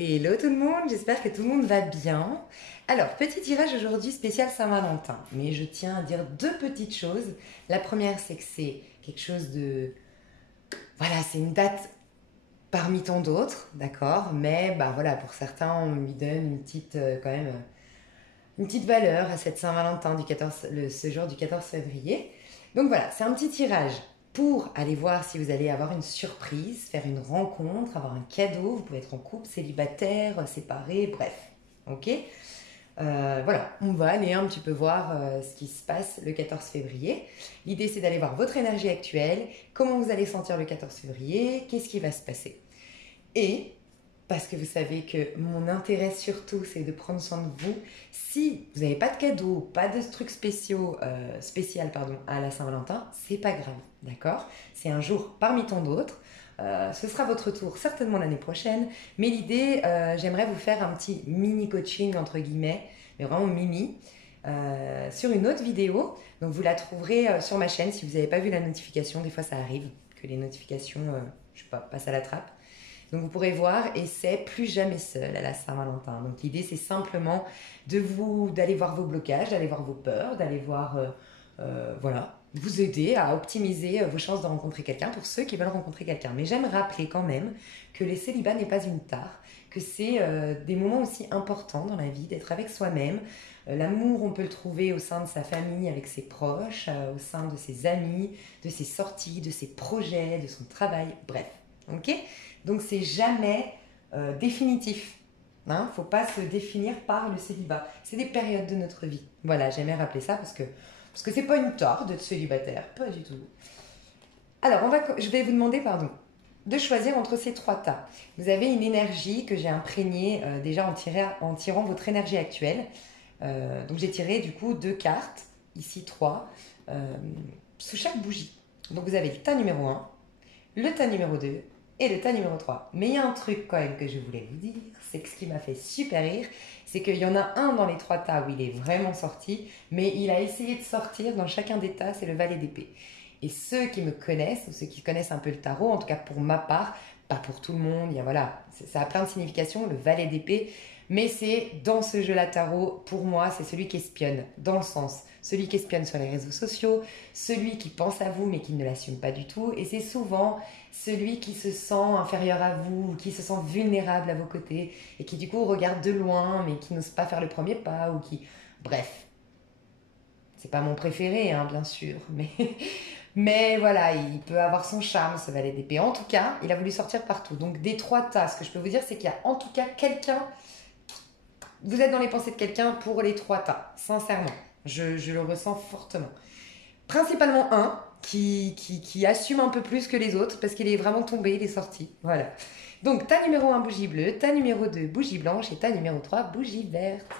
Hello tout le monde, j'espère que tout le monde va bien. Alors, petit tirage aujourd'hui spécial Saint-Valentin, mais je tiens à dire deux petites choses. La première, c'est que c'est quelque chose de... Voilà, c'est une date parmi tant d'autres, d'accord? Mais bah voilà, pour certains, on lui donne une petite, quand même, une petite valeur à cette Saint-Valentin du 14, ce jour du 14 février. Donc voilà, c'est un petit tirage pour aller voir si vous allez avoir une surprise, faire une rencontre, avoir un cadeau. Vous pouvez être en couple, célibataire, séparé, bref. Ok. Voilà, on va aller un petit peu voir ce qui se passe le 14 février. L'idée, c'est d'aller voir votre énergie actuelle, comment vous allez sentir le 14 février, qu'est-ce qui va se passer. Et, parce que vous savez que mon intérêt surtout, c'est de prendre soin de vous. Si vous n'avez pas de cadeau, pas de trucs spécial à la Saint-Valentin, c'est pas grave, d'accord? C'est un jour parmi tant d'autres. Ce sera votre tour certainement l'année prochaine. Mais l'idée, j'aimerais vous faire un petit mini coaching, entre guillemets, mais vraiment mini, sur une autre vidéo. Donc vous la trouverez sur ma chaîne si vous n'avez pas vu la notification. Des fois, ça arrive que les notifications, je sais pas, passent à la trappe. Donc vous pourrez voir, et c'est plus jamais seul à la Saint-Valentin. Donc l'idée, c'est simplement d'aller voir vos blocages, d'aller voir vos peurs, d'aller voir, voilà, vous aider à optimiser vos chances de rencontrer quelqu'un pour ceux qui veulent rencontrer quelqu'un. Mais j'aime rappeler quand même que les célibats n'est pas une tare, que c'est des moments aussi importants dans la vie, d'être avec soi-même. L'amour, on peut le trouver au sein de sa famille, avec ses proches, au sein de ses amis, de ses sorties, de ses projets, de son travail, bref. Ok ? Donc c'est jamais définitif. Hein, faut pas se définir par le célibat. C'est des périodes de notre vie. Voilà, j'aimais rappeler ça parce que c'est pas une tare d'être célibataire, pas du tout. Alors, je vais vous demander, de choisir entre ces trois tas. Vous avez une énergie que j'ai imprégnée déjà en tirant votre énergie actuelle. Donc j'ai tiré du coup 2 cartes, ici 3, sous chaque bougie. Donc vous avez le tas numéro 1, le tas numéro 2 et le tas numéro 3. Mais il y a un truc quand même que je voulais vous dire, c'est que ce qui m'a fait super rire, c'est qu'il y en a un dans les 3 tas où il est vraiment sorti, mais il a essayé de sortir dans chacun des tas, c'est le valet d'épée. Et ceux qui me connaissent, ou ceux qui connaissent un peu le tarot, en tout cas pour ma part, pas pour tout le monde, voilà, ça a plein de significations, le valet d'épée, mais c'est dans ce jeu-là tarot, pour moi, c'est celui qui espionne, dans le sens, celui qui espionne sur les réseaux sociaux, celui qui pense à vous mais qui ne l'assume pas du tout, et c'est souvent celui qui se sent inférieur à vous, qui se sent vulnérable à vos côtés, et qui du coup regarde de loin mais qui n'ose pas faire le premier pas, ou qui... Bref, c'est pas mon préféré, hein, bien sûr, mais voilà, il peut avoir son charme, ce valet d'épée. En tout cas, il a voulu sortir partout. Donc des 3 tas, ce que je peux vous dire, c'est qu'il y a en tout cas quelqu'un... Vous êtes dans les pensées de quelqu'un pour les 3 tas, sincèrement. Je le ressens fortement. Principalement un qui assume un peu plus que les autres parce qu'il est vraiment tombé, il est sorti. Voilà. Donc, tas numéro 1, bougie bleue, tas numéro 2, bougie blanche et tas numéro 3, bougie verte.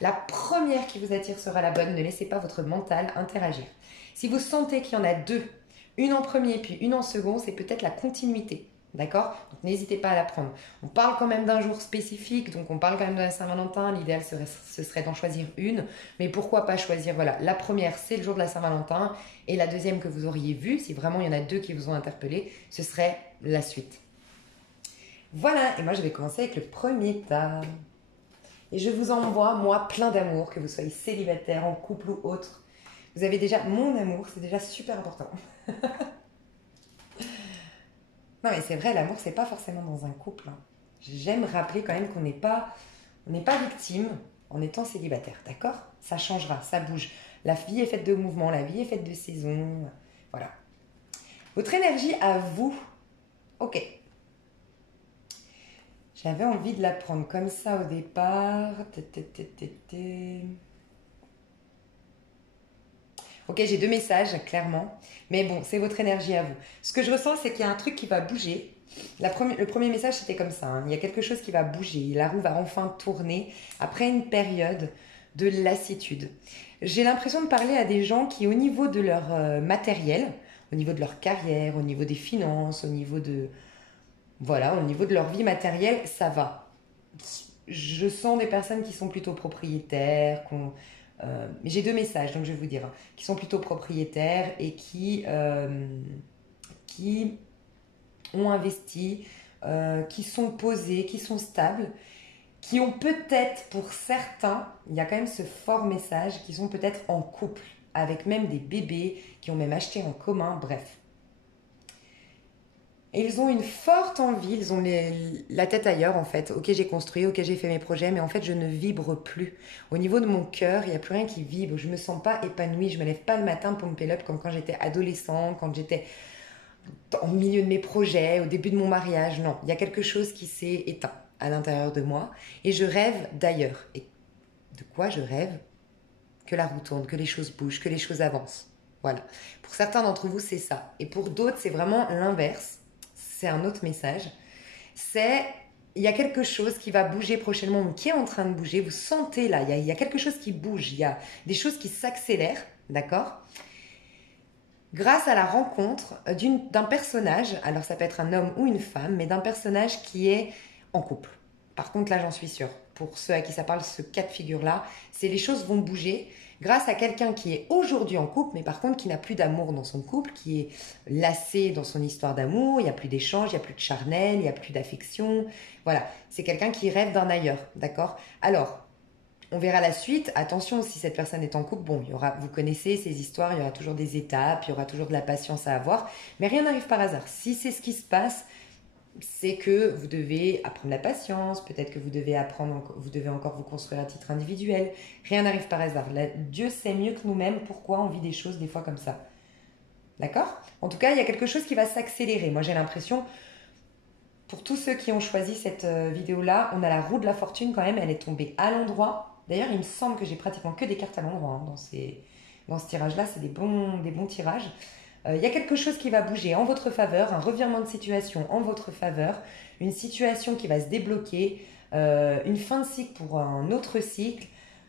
La première qui vous attire sera la bonne, ne laissez pas votre mental interagir. Si vous sentez qu'il y en a 2, une en premier puis une en second, c'est peut-être la continuité. D'accord? Donc n'hésitez pas à la prendre. On parle quand même d'un jour spécifique, donc on parle quand même de la Saint-Valentin. L'idéal ce serait d'en choisir une, mais pourquoi pas choisir, voilà, la première c'est le jour de la Saint-Valentin, et la deuxième que vous auriez vue, si vraiment il y en a 2 qui vous ont interpellé, ce serait la suite. Voilà, et moi je vais commencer avec le premier tas. Et je vous envoie, moi, plein d'amour, que vous soyez célibataire, en couple ou autre. Vous avez déjà mon amour, c'est déjà super important. Non mais c'est vrai, l'amour c'est pas forcément dans un couple. Hein. J'aime rappeler quand même qu'on n'est pas victime en étant célibataire, d'accord? Ça changera, ça bouge. La vie est faite de mouvements, la vie est faite de saisons. Voilà. Votre énergie à vous. Ok. J'avais envie de la prendre comme ça au départ. Ok, j'ai 2 messages, clairement. Mais bon, c'est votre énergie à vous. Ce que je ressens, c'est qu'il y a un truc qui va bouger. Le premier message, c'était comme ça. Hein. Il y a quelque chose qui va bouger. La roue va enfin tourner après une période de lassitude. J'ai l'impression de parler à des gens qui, au niveau de leur matériel, au niveau de leur carrière, au niveau des finances, au niveau de... Voilà, au niveau de leur vie matérielle, ça va. Je sens des personnes qui sont plutôt propriétaires, j'ai 2 messages, donc je vais vous dire, hein, qui sont plutôt propriétaires et qui ont investi qui sont posés, qui sont stables, qui ont peut-être, pour certains, il y a quand même ce fort message, qui sont peut-être en couple, avec même des bébés, qui ont même acheté en commun, bref. Et ils ont une forte envie, ils ont la tête ailleurs en fait. Ok, j'ai construit, ok, j'ai fait mes projets, mais en fait, je ne vibre plus. Au niveau de mon cœur, il n'y a plus rien qui vibre. Je ne me sens pas épanouie, je ne me lève pas le matin pump it up comme quand j'étais adolescente, quand j'étais au milieu de mes projets, au début de mon mariage. Non, il y a quelque chose qui s'est éteint à l'intérieur de moi et je rêve d'ailleurs. Et de quoi je rêve? Que la roue tourne, que les choses bougent, que les choses avancent. Voilà. Pour certains d'entre vous, c'est ça. Et pour d'autres, c'est vraiment l'inverse. C'est un autre message. C'est, il y a quelque chose qui va bouger prochainement ou qui est en train de bouger. Vous sentez là, il y a quelque chose qui bouge. Il y a des choses qui s'accélèrent, d'accord? Grâce à la rencontre d'un personnage, alors ça peut être un homme ou une femme, mais d'un personnage qui est en couple. Par contre, là, j'en suis sûre. Pour ceux à qui ça parle, ce cas de figure-là, c'est les choses vont bouger grâce à quelqu'un qui est aujourd'hui en couple, mais par contre qui n'a plus d'amour dans son couple, qui est lassé dans son histoire d'amour, il n'y a plus d'échange, il n'y a plus de charnel, il n'y a plus d'affection. Voilà, c'est quelqu'un qui rêve d'un ailleurs, d'accord? Alors, on verra la suite. Attention, si cette personne est en couple, bon, il y aura, vous connaissez ces histoires, il y aura toujours des étapes, il y aura toujours de la patience à avoir, mais rien n'arrive par hasard. Si c'est ce qui se passe, c'est que vous devez apprendre la patience, peut-être que vous devez encore vous construire à titre individuel. Rien n'arrive par hasard. Là, Dieu sait mieux que nous-mêmes pourquoi on vit des choses des fois comme ça. D'accord? En tout cas, il y a quelque chose qui va s'accélérer. Moi, j'ai l'impression, pour tous ceux qui ont choisi cette vidéo-là, on a la roue de la fortune quand même, elle est tombée à l'endroit. D'ailleurs, il me semble que j'ai pratiquement que des cartes à l'endroit hein, dans ce tirage-là. C'est des bons tirages. Il y a quelque chose qui va bouger en votre faveur, un revirement de situation en votre faveur, une situation qui va se débloquer, une fin de cycle pour un autre cycle.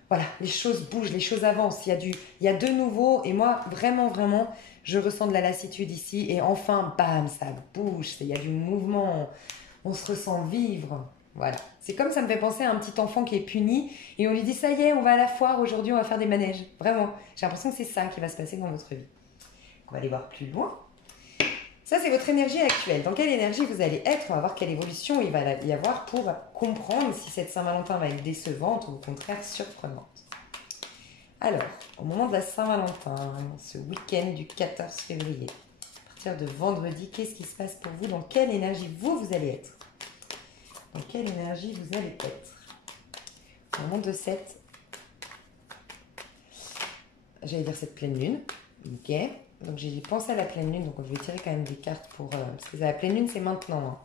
Voilà, les choses bougent, les choses avancent. Il y a de nouveau, et moi, vraiment, je ressens de la lassitude ici. Et enfin, bam, ça bouge, il y a du mouvement, on se ressent vivre. Voilà, c'est comme ça me fait penser à un petit enfant qui est puni et on lui dit ça y est, on va à la foire, aujourd'hui on va faire des manèges. Vraiment, j'ai l'impression que c'est ça qui va se passer dans votre vie. On va aller voir plus loin. Ça, c'est votre énergie actuelle. Dans quelle énergie vous allez être? On va voir quelle évolution il va y avoir pour comprendre si cette Saint-Valentin va être décevante ou au contraire surprenante. Alors, au moment de la Saint-Valentin, ce week-end du 14 février, à partir de vendredi, qu'est-ce qui se passe pour vous? Dans quelle énergie vous allez être? Dans quelle énergie vous allez être? Au moment de cette... J'allais dire cette pleine lune. Ok. Donc j'ai pensé à la pleine lune, donc je vais tirer quand même des cartes pour... parce que la pleine lune, c'est maintenant. Hein.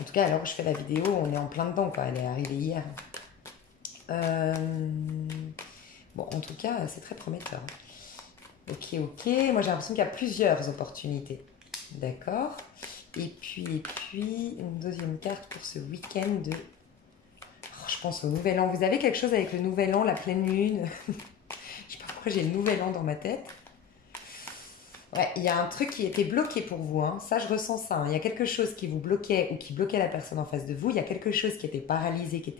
En tout cas, alors où je fais la vidéo, on est en plein dedans, quoi. Elle est arrivée hier. Bon, en tout cas, c'est très prometteur. Ok. Moi, j'ai l'impression qu'il y a plusieurs opportunités. D'accord. Et puis, une deuxième carte pour ce week-end de... Oh, je pense au Nouvel An. Vous avez quelque chose avec le Nouvel An, la pleine lune? Je sais pas pourquoi j'ai le Nouvel An dans ma tête. Ouais, il y a un truc qui était bloqué pour vous. Hein. Ça, je ressens ça. Hein. Il y a quelque chose qui vous bloquait ou qui bloquait la personne en face de vous. Il y a quelque chose qui était paralysé, qui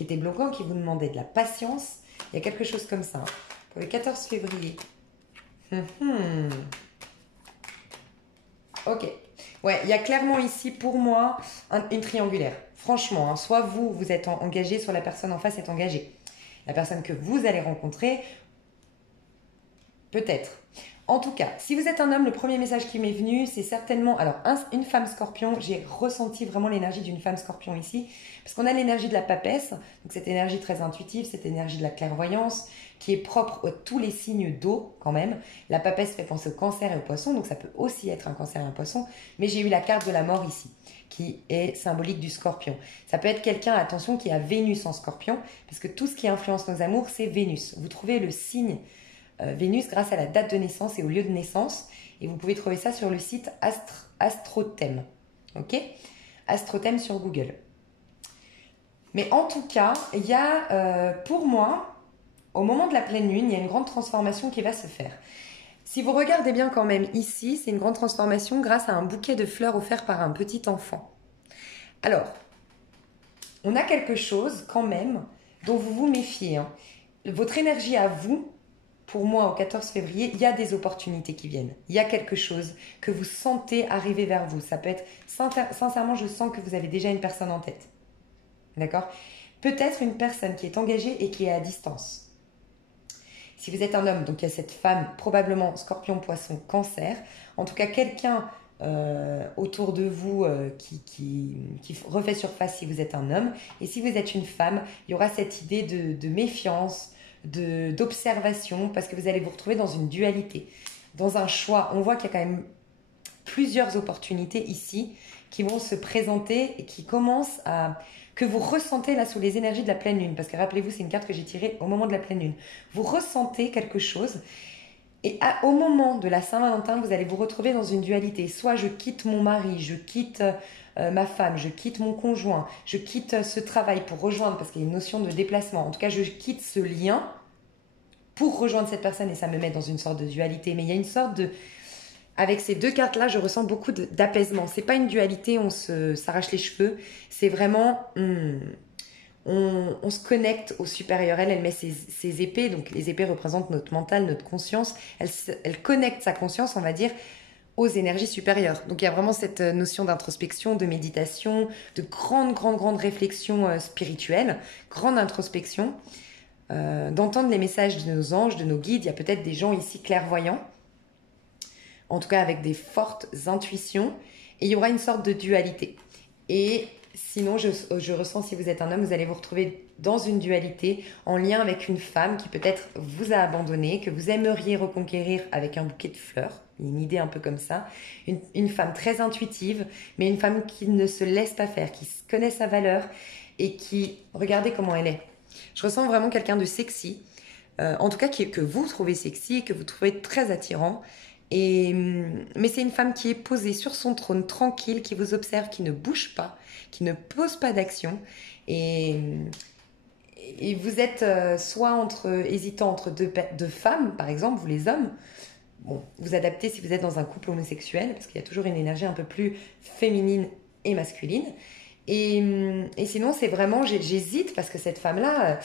était bloquant, qui vous demandait de la patience. Il y a quelque chose comme ça. Hein. Pour le 14 février. Ok. Ouais, il y a clairement ici, pour moi, une triangulaire. Franchement, hein, soit vous êtes engagé, soit la personne en face est engagée. La personne que vous allez rencontrer, peut-être. En tout cas, si vous êtes un homme, le premier message qui m'est venu, c'est certainement... Alors, une femme scorpion, j'ai ressenti vraiment l'énergie d'une femme scorpion ici, parce qu'on a l'énergie de la papesse, donc cette énergie très intuitive, cette énergie de la clairvoyance, qui est propre à tous les signes d'eau quand même. La papesse fait penser au cancer et au poisson, donc ça peut aussi être un cancer et un poisson, mais j'ai eu la carte de la mort ici, qui est symbolique du scorpion. Ça peut être quelqu'un, attention, qui a Vénus en scorpion, parce que tout ce qui influence nos amours, c'est Vénus. Vous trouvez le signe Vénus grâce à la date de naissance et au lieu de naissance. Et vous pouvez trouver ça sur le site Astrothème. Ok? Astrothème sur Google. Mais en tout cas, il y a, pour moi, au moment de la pleine lune, il y a une grande transformation qui va se faire. Si vous regardez bien quand même ici, c'est une grande transformation grâce à un bouquet de fleurs offert par un petit enfant. Alors, on a quelque chose quand même dont vous vous méfiez. Hein. Votre énergie à vous, pour moi, au 14 février, il y a des opportunités qui viennent. Il y a quelque chose que vous sentez arriver vers vous. Ça peut être, sincèrement, je sens que vous avez déjà une personne en tête. D'accord? Peut-être une personne qui est engagée et qui est à distance. Si vous êtes un homme, donc il y a cette femme, probablement scorpion, poisson, cancer. En tout cas, quelqu'un autour de vous qui refait surface si vous êtes un homme. Et si vous êtes une femme, il y aura cette idée de méfiance, d'observation, parce que vous allez vous retrouver dans une dualité, dans un choix. On voit qu'il y a quand même plusieurs opportunités ici qui vont se présenter et qui commencent à... que vous ressentez là sous les énergies de la pleine lune, parce que rappelez-vous, c'est une carte que j'ai tirée au moment de la pleine lune. Vous ressentez quelque chose et au moment de la Saint-Valentin, vous allez vous retrouver dans une dualité. Soit je quitte mon mari, je quitte ma femme, je quitte mon conjoint, je quitte ce travail pour rejoindre, parce qu'il y a une notion de déplacement. En tout cas, je quitte ce lien pour rejoindre cette personne et ça me met dans une sorte de dualité. Mais il y a une sorte de... Avec ces deux cartes-là, je ressens beaucoup d'apaisement. C'est pas une dualité, on s'arrache les cheveux. C'est vraiment... on se connecte au supérieur. Elle met ses épées. Donc les épées représentent notre mental, notre conscience. Elle connecte sa conscience, on va dire, aux énergies supérieures. Donc il y a vraiment cette notion d'introspection, de méditation, de grande réflexion spirituelle, grande introspection, d'entendre les messages de nos anges, de nos guides. Il y a peut-être des gens ici clairvoyants, en tout cas avec des fortes intuitions, et il y aura une sorte de dualité. Et sinon, je ressens, si vous êtes un homme, vous allez vous retrouver dans une dualité en lien avec une femme qui peut-être vous a abandonné, que vous aimeriez reconquérir avec un bouquet de fleurs, une idée un peu comme ça, une femme très intuitive, mais une femme qui ne se laisse pas faire, qui connaît sa valeur et qui, regardez comment elle est. Je ressens vraiment quelqu'un de sexy, en tout cas que vous trouvez sexy, que vous trouvez très attirant. Mais c'est une femme qui est posée sur son trône, tranquille, qui vous observe, qui ne bouge pas, qui ne pose pas d'action. Et vous êtes soit hésitant entre deux femmes, par exemple, vous les hommes. Bon, vous adaptez si vous êtes dans un couple homosexuel, parce qu'il y a toujours une énergie un peu plus féminine et masculine. Et sinon, c'est vraiment, j'hésite, parce que cette femme-là...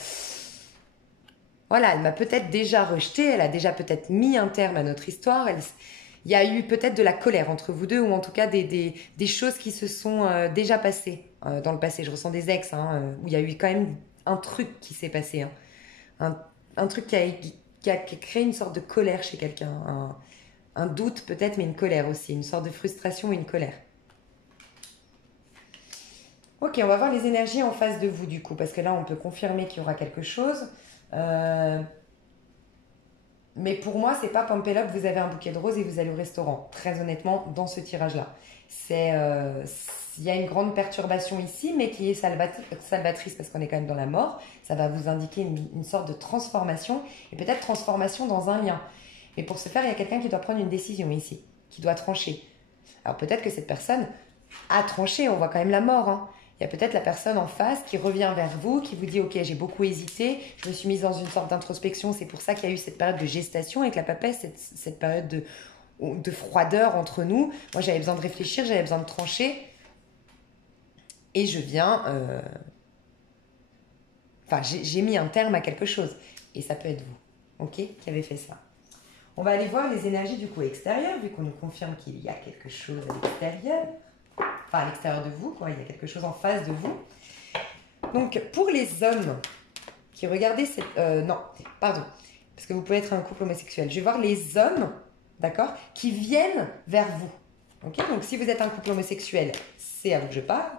voilà, elle m'a peut-être déjà rejeté, elle a déjà peut-être mis un terme à notre histoire. Il y a eu peut-être de la colère entre vous deux, ou en tout cas des choses qui se sont déjà passées dans le passé. Je ressens des ex, où il y a eu quand même un truc qui s'est passé. Un truc qui a créé une sorte de colère chez quelqu'un. Un doute peut-être, mais une colère aussi. Une sorte de frustration et une colère. Ok, on va voir les énergies en face de vous du coup, parce que là on peut confirmer qu'il y aura quelque chose. Mais pour moi, c'est pas Pump It Up, vous avez un bouquet de roses et vous allez au restaurant. Très honnêtement, dans ce tirage-là. Il y a une grande perturbation ici, mais qui est salvatrice parce qu'on est quand même dans la mort. Ça va vous indiquer une sorte de transformation, et peut-être transformation dans un lien. Mais pour ce faire, il y a quelqu'un qui doit prendre une décision ici, qui doit trancher. Alors peut-être que cette personne a tranché, on voit quand même la mort, Il y a peut-être la personne en face qui revient vers vous, qui vous dit « Ok, j'ai beaucoup hésité, je me suis mise dans une sorte d'introspection, c'est pour ça qu'il y a eu cette période de gestation avec la papesse, cette période de froideur entre nous. Moi, j'avais besoin de réfléchir, j'avais besoin de trancher. Et je viens... Enfin, j'ai mis un terme à quelque chose. Et ça peut être vous, ok, qui avez fait ça. On va aller voir les énergies du coup extérieures, vu qu'on nous confirme qu'il y a quelque chose à l'extérieur. Enfin, à l'extérieur de vous, quoi. Il y a quelque chose en face de vous. Donc, pour les hommes qui regardaient cette... non, pardon. Parce que vous pouvez être un couple homosexuel. Je vais voir les hommes, d'accord, qui viennent vers vous. Ok. Donc, si vous êtes un couple homosexuel, c'est à vous que je parle.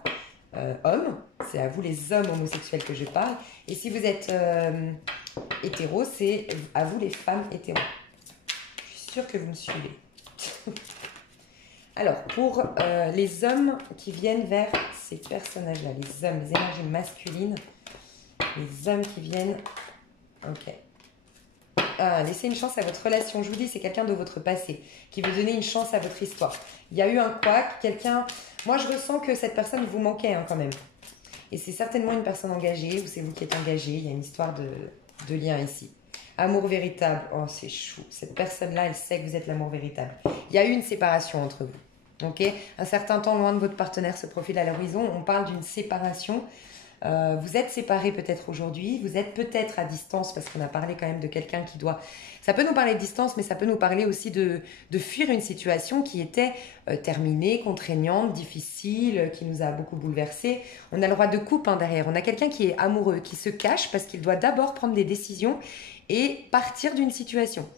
Hommes, c'est à vous les hommes homosexuels que je parle. Et si vous êtes hétéro, c'est à vous les femmes hétéros. Je suis sûre que vous me suivez. Alors, pour les hommes qui viennent vers ces personnages-là, les hommes, les énergies masculines, les hommes qui viennent... Ok. Laissez une chance à votre relation. Je vous dis, c'est quelqu'un de votre passé qui veut donner une chance à votre histoire. Il y a eu un couac, quelqu'un... Moi, je ressens que cette personne vous manquait quand même. Et c'est certainement une personne engagée, ou c'est vous qui êtes engagé. Il y a une histoire de lien ici. Amour véritable. Oh, c'est chou. Cette personne-là, elle sait que vous êtes l'amour véritable. Il y a eu une séparation entre vous. Ok, un certain temps loin de votre partenaire se profile à l'horizon. On parle d'une séparation. Vous êtes séparés peut-être aujourd'hui, vous êtes peut-être à distance parce qu'on a parlé quand même de quelqu'un qui doit... Ça peut nous parler de distance, mais ça peut nous parler aussi de fuir une situation qui était terminée, contraignante, difficile, qui nous a beaucoup bouleversés. On a le roi de coupe derrière, on a quelqu'un qui est amoureux, qui se cache parce qu'il doit d'abord prendre des décisions et partir d'une situation.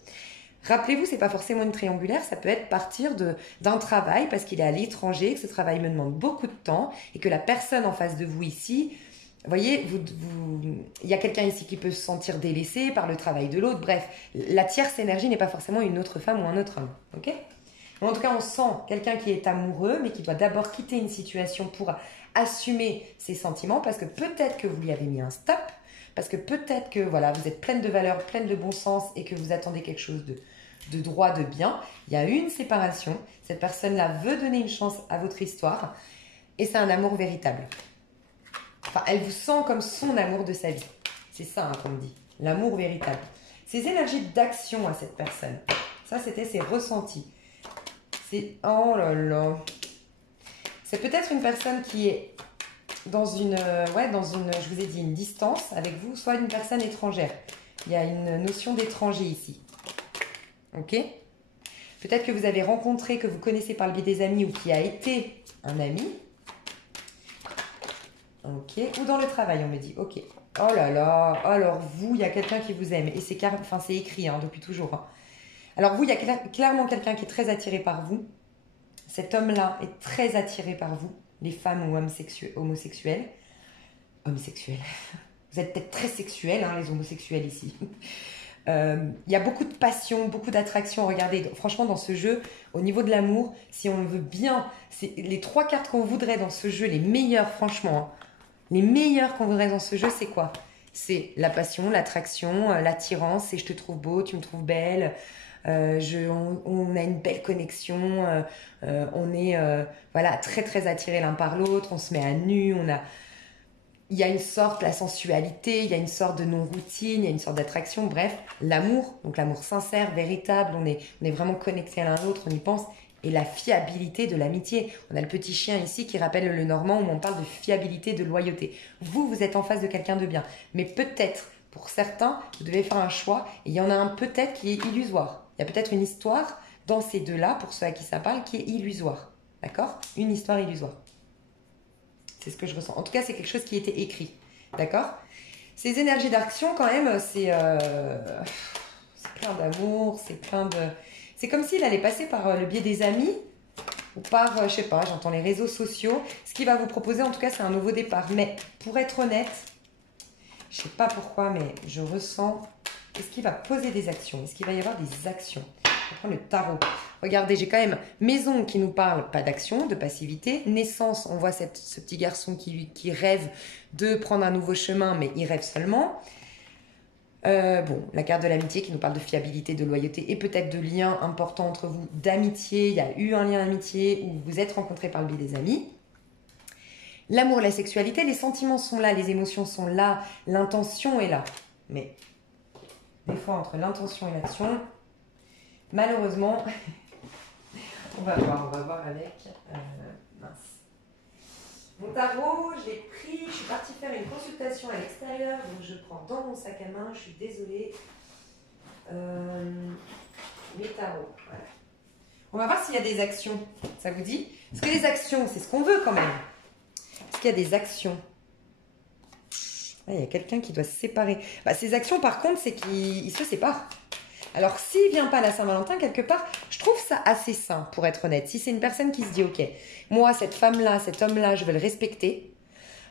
Rappelez-vous, c'est pas forcément une triangulaire, ça peut être partir d'un travail parce qu'il est à l'étranger, que ce travail me demande beaucoup de temps et que la personne en face de vous ici, vous voyez, il y a quelqu'un ici qui peut se sentir délaissé par le travail de l'autre. Bref, la tierce énergie n'est pas forcément une autre femme ou un autre homme, ok? En tout cas, on sent quelqu'un qui est amoureux mais qui doit d'abord quitter une situation pour assumer ses sentiments parce que peut-être que vous lui avez mis un stop, parce que peut-être que voilà, vous êtes pleine de valeurs, pleine de bon sens et que vous attendez quelque chose de droit, de bien. Il y a une séparation. Cette personne-là veut donner une chance à votre histoire et c'est un amour véritable. Enfin, elle vous sent comme son amour de sa vie. C'est ça qu'on me dit. L'amour véritable. Ces énergies d'action à cette personne. Ça, c'était ses ressentis. C'est... Oh là là. C'est peut-être une personne qui est dans une, je vous ai dit, une distance avec vous, soit une personne étrangère. Il y a une notion d'étranger ici. Ok? Peut-être que vous avez rencontré, que vous connaissez par le biais des amis ou qui a été un ami. Ok? Ou dans le travail, on me dit. Ok. Oh là là. Alors vous, il y a quelqu'un qui vous aime. Et c'est écrit depuis toujours. Alors vous, il y a clairement quelqu'un qui est très attiré par vous. Cet homme-là est très attiré par vous. Les femmes ou homosexuels. Homosexuels. Vous êtes peut-être très sexuels, les homosexuels ici. Il y a beaucoup de passion, beaucoup d'attraction. Regardez, franchement, dans ce jeu, au niveau de l'amour, si on veut bien, les 3 cartes qu'on voudrait dans ce jeu, les meilleures, franchement, les meilleures qu'on voudrait dans ce jeu, c'est quoi? C'est la passion, l'attraction, l'attirance, c'est je te trouve beau, tu me trouves belle, on a une belle connexion, on est voilà, très très attirés l'un par l'autre, on se met à nu, il y a une sorte, la sensualité, il y a une sorte de non-routine, il y a une sorte d'attraction, bref, l'amour, donc l'amour sincère, véritable, on est vraiment connectés à l'un à l'autre, on y pense, et la fiabilité de l'amitié. On a le petit chien ici qui rappelle le normand où on parle de fiabilité, de loyauté. Vous êtes en face de quelqu'un de bien, mais peut-être, pour certains, vous devez faire un choix, et il y en a un peut-être qui est illusoire. Il y a peut-être une histoire dans ces deux-là, pour ceux à qui ça parle, qui est illusoire, d'accord? Une histoire illusoire. C'est ce que je ressens. En tout cas, c'est quelque chose qui était écrit. D'accord? Ces énergies d'action, quand même, c'est plein d'amour, c'est plein de... C'est comme s'il allait passer par le biais des amis ou par, je sais pas, j'entends les réseaux sociaux. Ce qu'il va vous proposer, en tout cas, c'est un nouveau départ. Mais pour être honnête, je sais pas pourquoi, mais je ressens... Est-ce qu'il va poser des actions? Est-ce qu'il va y avoir des actions? Je vais prendre le tarot. Regardez, j'ai quand même maison qui nous parle pas d'action, de passivité. Naissance, on voit ce petit garçon qui rêve de prendre un nouveau chemin, mais il rêve seulement. La carte de l'amitié qui nous parle de fiabilité, de loyauté et peut-être de liens importants entre vous, d'amitié. Il y a eu un lien d'amitié où vous vous êtes rencontrés par le biais des amis. L'amour, la sexualité, les sentiments sont là, les émotions sont là, l'intention est là. Mais des fois, entre l'intention et l'action, malheureusement... On va voir avec. Mince. Mon tarot, je l'ai pris, je suis partie faire une consultation à l'extérieur, donc je prends dans mon sac à main, je suis désolée. Mes tarots, voilà. On va voir s'il y a des actions, ça vous dit? Parce que les actions, c'est ce qu'on veut quand même. Est-ce qu'il y a des actions? Il y a quelqu'un qui doit se séparer. Ces actions, par contre, c'est qu'il se sépare. Alors, s'il ne vient pas à la Saint-Valentin, quelque part, je trouve ça assez sain, pour être honnête. Si c'est une personne qui se dit, ok, moi, cette femme-là, cet homme-là, je veux le respecter.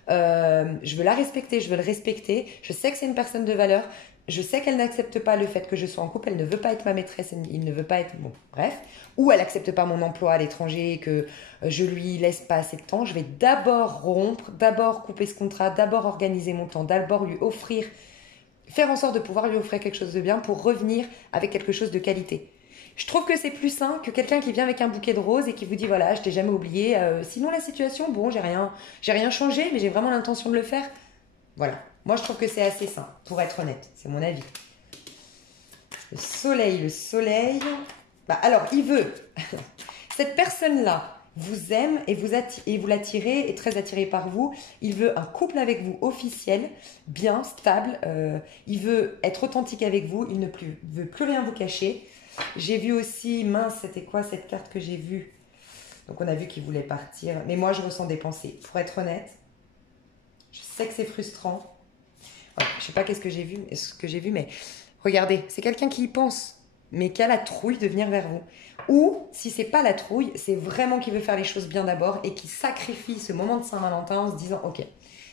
Je veux la respecter, je veux le respecter. Je sais que c'est une personne de valeur. Je sais qu'elle n'accepte pas le fait que je sois en couple. Elle ne veut pas être ma maîtresse. Il ne veut pas être... Bon, bref. Ou elle n'accepte pas mon emploi à l'étranger, que je lui laisse pas assez de temps. Je vais d'abord rompre, d'abord couper ce contrat, d'abord organiser mon temps, d'abord lui offrir... Faire en sorte de pouvoir lui offrir quelque chose de bien pour revenir avec quelque chose de qualité. Je trouve que c'est plus sain que quelqu'un qui vient avec un bouquet de roses et qui vous dit voilà, je t'ai jamais oublié. Sinon la situation, bon, j'ai rien changé, mais j'ai vraiment l'intention de le faire. Voilà. Moi, je trouve que c'est assez sain, pour être honnête. C'est mon avis. Le soleil. Alors, il veut. Cette personne-là, vous aime et vous l'attirez, est très attiré par vous. Il veut un couple avec vous officiel, bien, stable. Il veut être authentique avec vous. Il ne veut plus rien vous cacher. J'ai vu aussi, mince, c'était quoi cette carte que j'ai vue? Donc on a vu qu'il voulait partir. Mais moi, je ressens des pensées. Pour être honnête, je sais que c'est frustrant. Voilà, je ne sais pas ce que j'ai vu, mais regardez, c'est quelqu'un qui y pense, mais qui a la trouille de venir vers vous. Ou, si c'est pas la trouille, c'est vraiment qu'il veut faire les choses bien d'abord et qui sacrifie ce moment de Saint-Valentin en se disant « Ok,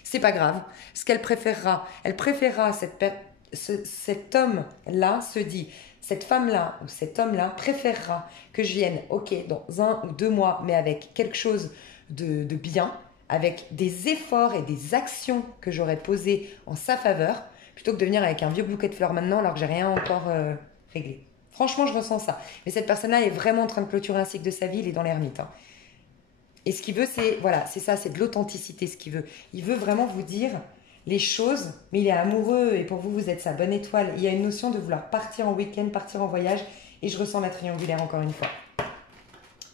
c'est pas grave, ce qu'elle préférera, cet homme-là se dit, cette femme-là ou cet homme-là préférera que je vienne, ok, dans 1 ou 2 mois, mais avec quelque chose de bien, avec des efforts et des actions que j'aurais posées en sa faveur, plutôt que de venir avec un vieux bouquet de fleurs maintenant alors que j'ai rien encore réglé. » Franchement, je ressens ça. Mais cette personne-là est vraiment en train de clôturer un cycle de sa vie, il est dans l'ermite. Hein. Et ce qu'il veut, c'est ça, c'est de l'authenticité, ce qu'il veut. Il veut vraiment vous dire les choses, mais il est amoureux et pour vous, vous êtes sa bonne étoile. Il y a une notion de vouloir partir en week-end, partir en voyage et je ressens la triangulaire encore une fois.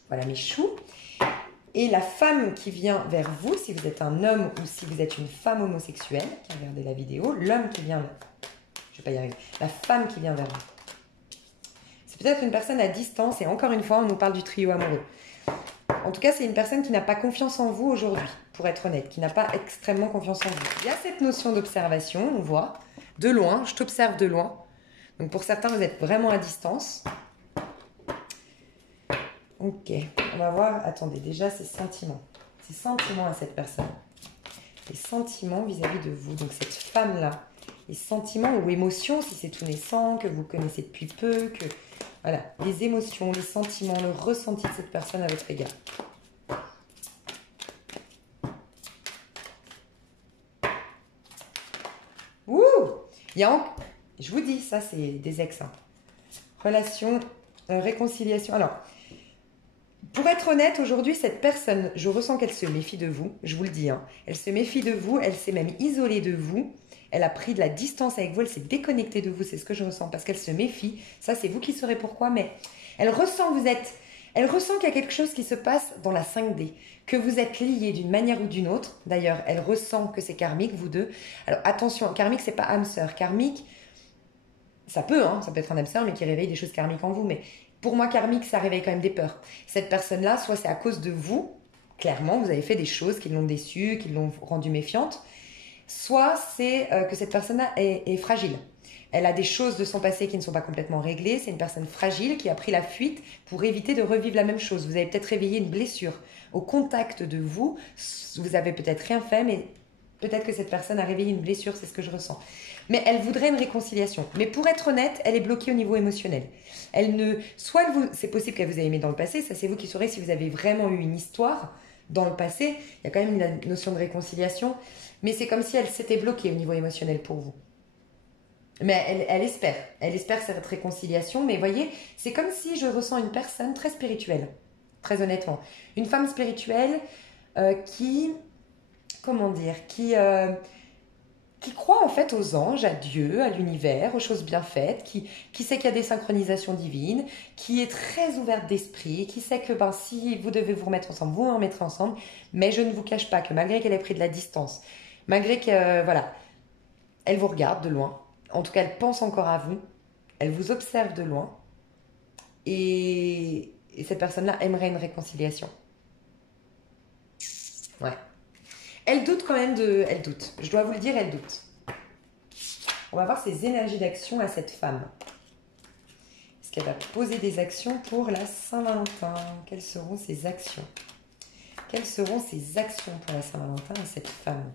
Voilà mes choux. Et la femme qui vient vers vous, si vous êtes un homme ou si vous êtes une femme homosexuelle, qui a regardé la vidéo, l'homme qui vient, je vais pas y arriver, la femme qui vient vers vous. C'est peut-être une personne à distance et encore une fois, on nous parle du trio amoureux. En tout cas, c'est une personne qui n'a pas confiance en vous aujourd'hui, pour être honnête, qui n'a pas extrêmement confiance en vous. Il y a cette notion d'observation, on voit, de loin, je t'observe de loin. Donc pour certains, vous êtes vraiment à distance. Ok, on va voir, attendez, déjà ses sentiments. Ses sentiments à cette personne. Les sentiments vis-à-vis de vous, donc cette femme-là. Les sentiments ou émotions, si c'est tout naissant, que vous connaissez depuis peu, que... Voilà, les émotions, les sentiments, le ressenti de cette personne à votre égard. Ouh, je vous dis, ça c'est des ex. Hein. Relation, réconciliation. Alors, pour être honnête, aujourd'hui, cette personne, je ressens qu'elle se méfie de vous, je vous le dis. Hein. Elle se méfie de vous, elle s'est même isolée de vous. Elle a pris de la distance avec vous, elle s'est déconnectée de vous, c'est ce que je ressens, parce qu'elle se méfie. Ça, c'est vous qui saurez pourquoi, mais elle ressent elle ressent qu'il y a quelque chose qui se passe dans la 5D, que vous êtes liés d'une manière ou d'une autre. D'ailleurs, elle ressent que c'est karmique, vous deux. Alors, attention, karmique, c'est pas âme sœur. Karmique, ça peut être un âme sœur, mais qui réveille des choses karmiques en vous. Mais pour moi, karmique, ça réveille quand même des peurs. Cette personne-là, soit c'est à cause de vous, clairement, vous avez fait des choses qui l'ont déçue, qui l'ont rendue méfiante, soit c'est que cette personne-là est fragile. Elle a des choses de son passé qui ne sont pas complètement réglées. C'est une personne fragile qui a pris la fuite pour éviter de revivre la même chose. Vous avez peut-être réveillé une blessure au contact de vous. Vous avez peut-être rien fait, mais peut-être que cette personne a réveillé une blessure, c'est ce que je ressens. Mais elle voudrait une réconciliation. Mais pour être honnête, elle est bloquée au niveau émotionnel. C'est possible qu'elle vous ait aimé dans le passé, ça c'est vous qui saurez si vous avez vraiment eu une histoire dans le passé. Il y a quand même une notion de réconciliation. Mais c'est comme si elle s'était bloquée au niveau émotionnel pour vous. Mais elle espère cette réconciliation. Mais voyez, c'est comme si je ressens une personne très spirituelle, très honnêtement. Une femme spirituelle qui croit en fait aux anges, à Dieu, à l'univers, aux choses bien faites, qui sait qu'il y a des synchronisations divines, qui est très ouverte d'esprit, qui sait que si vous devez vous remettre ensemble, vous vous remettrez ensemble. Mais je ne vous cache pas que malgré qu'elle ait pris de la distance, malgré que, elle vous regarde de loin. En tout cas, elle pense encore à vous. Elle vous observe de loin. Et cette personne-là aimerait une réconciliation. Ouais. Elle doute quand même Elle doute. Je dois vous le dire, elle doute. On va voir ses énergies d'action à cette femme. Est-ce qu'elle va poser des actions pour la Saint-Valentin? Quelles seront ses actions? Quelles seront ses actions pour la Saint-Valentin à cette femme?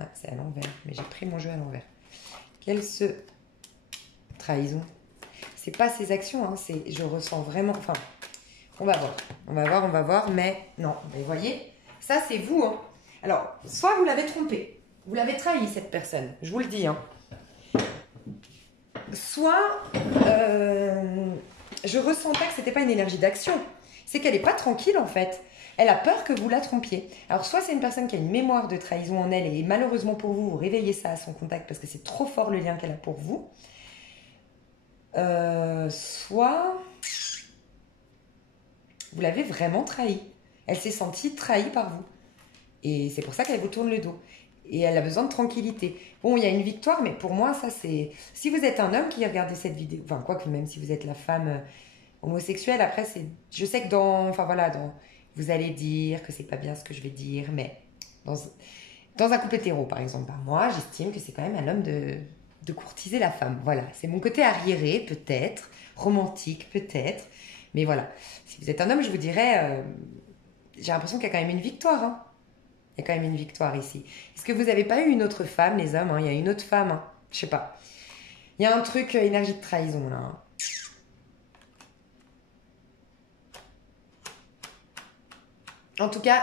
Ah, c'est à l'envers, mais j'ai pris mon jeu à l'envers. Trahison. C'est pas ses actions, hein, je ressens vraiment... Enfin, on va voir, mais non. Vous voyez, ça c'est vous. Hein. Alors, soit vous l'avez trompé, vous l'avez trahi cette personne, je vous le dis. Hein. Soit, je ressentais que c'était pas une énergie d'action, c'est qu'elle n'est pas tranquille en fait. Elle a peur que vous la trompiez. Alors, soit c'est une personne qui a une mémoire de trahison en elle et malheureusement pour vous, vous réveillez ça à son contact parce que c'est trop fort le lien qu'elle a pour vous. Soit... Vous l'avez vraiment trahi. Elle s'est sentie trahie par vous. Et c'est pour ça qu'elle vous tourne le dos. Et elle a besoin de tranquillité. Bon, il y a une victoire, mais pour moi, ça c'est... Si vous êtes un homme qui regardez cette vidéo, enfin, quoique même si vous êtes la femme homosexuelle, après, c'est... Je sais que Enfin voilà, vous allez dire que c'est pas bien ce que je vais dire, mais dans un couple hétéro, par exemple, bah, moi, j'estime que c'est quand même à l'homme de courtiser la femme. Voilà, c'est mon côté arriéré, peut-être, romantique, peut-être. Mais voilà, si vous êtes un homme, je vous dirais... j'ai l'impression qu'il y a quand même une victoire, hein. Il y a quand même une victoire ici. Est-ce que vous n'avez pas eu une autre femme, les hommes, hein? Il y a une autre femme, hein. Je sais pas. Il y a un truc, énergie de trahison, là, hein. En tout cas,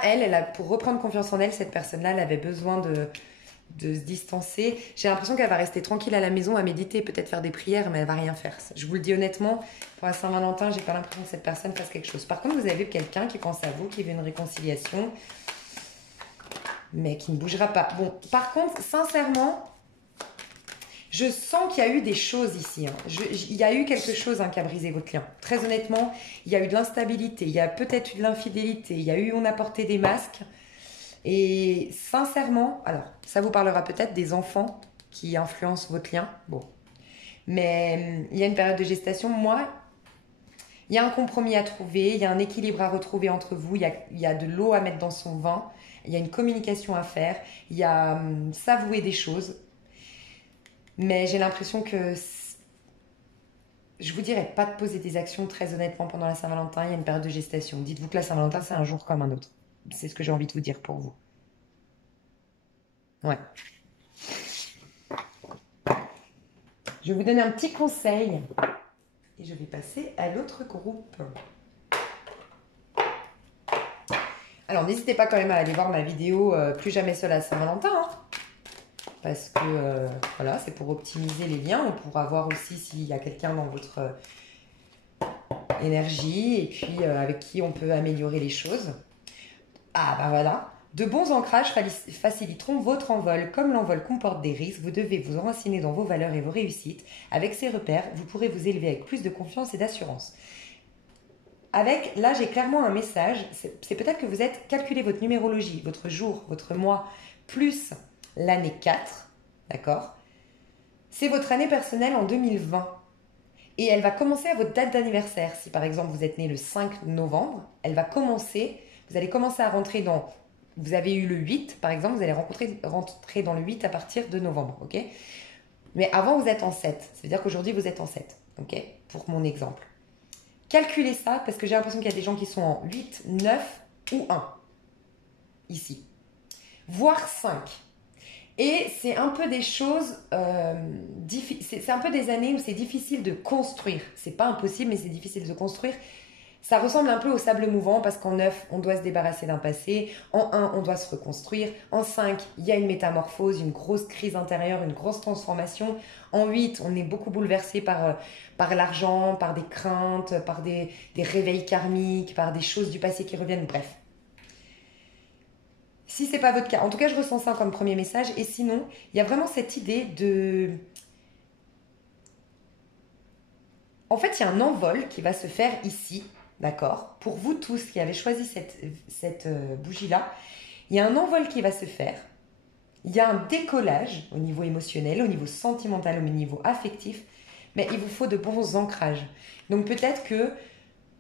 pour reprendre confiance en elle, cette personne-là, elle avait besoin de se distancer. J'ai l'impression qu'elle va rester tranquille à la maison à méditer, peut-être faire des prières, mais elle va rien faire. Je vous le dis honnêtement, pour la Saint-Valentin, j'ai pas l'impression que cette personne fasse quelque chose. Par contre, vous avez quelqu'un qui pense à vous, qui veut une réconciliation, mais qui ne bougera pas. Bon, par contre, sincèrement, je sens qu'il y a eu des choses ici, hein. Il y a eu quelque chose, hein, qui a brisé votre lien. Très honnêtement, il y a eu de l'instabilité, il y a peut-être eu de l'infidélité, il y a eu on a porté des masques. Et sincèrement, alors, ça vous parlera peut-être des enfants qui influencent votre lien. Bon. Mais il y a une période de gestation. Moi, il y a un compromis à trouver, il y a un équilibre à retrouver entre vous, il y a de l'eau à mettre dans son vin, il y a une communication à faire, il y a s'avouer des choses. Mais j'ai l'impression que... Je vous dirais pas de poser des actions, très honnêtement, pendant la Saint-Valentin. Il y a une période de gestation. Dites-vous que la Saint-Valentin, c'est un jour comme un autre. C'est ce que j'ai envie de vous dire pour vous. Ouais. Je vais vous donner un petit conseil. Et je vais passer à l'autre groupe. Alors, n'hésitez pas quand même à aller voir ma vidéo Plus jamais seul à Saint-Valentin, hein. Parce que, voilà, c'est pour optimiser les liens. On pourra voir aussi s'il y a quelqu'un dans votre énergie et puis avec qui on peut améliorer les choses. Ah, bah voilà. De bons ancrages faciliteront votre envol. Comme l'envol comporte des risques, vous devez vous enraciner dans vos valeurs et vos réussites. Avec ces repères, vous pourrez vous élever avec plus de confiance et d'assurance. Là, j'ai clairement un message. C'est peut-être que vous êtes calculé votre numérologie, votre jour, votre mois, plus l'année 4, d'accord? C'est votre année personnelle en 2020. Et elle va commencer à votre date d'anniversaire. Si par exemple vous êtes né le 5 novembre, vous allez commencer à rentrer dans... Vous avez eu le 8, par exemple, vous allez rentrer dans le 8 à partir de novembre, ok? Mais avant, vous êtes en 7. Ça veut dire qu'aujourd'hui, vous êtes en 7, ok? Pour mon exemple. Calculez ça, parce que j'ai l'impression qu'il y a des gens qui sont en 8, 9 ou 1, ici. Voire 5. Et c'est un peu des choses... c'est un peu des années où c'est difficile de construire. C'est pas impossible, mais c'est difficile de construire. Ça ressemble un peu au sable mouvant parce qu'en 9, on doit se débarrasser d'un passé. En 1, on doit se reconstruire. En 5, il y a une métamorphose, une grosse crise intérieure, une grosse transformation. En 8, on est beaucoup bouleversé par l'argent, par des craintes, par des réveils karmiques, par des choses du passé qui reviennent. Bref. Si ce n'est pas votre cas, en tout cas, je ressens ça comme premier message. Et sinon, il y a vraiment cette idée de... En fait, il y a un envol qui va se faire ici. D'accord? Pour vous tous qui avez choisi cette bougie-là, il y a un envol qui va se faire. Il y a un décollage au niveau émotionnel, au niveau sentimental, au niveau affectif. Mais il vous faut de bons ancrages. Donc peut-être qu'il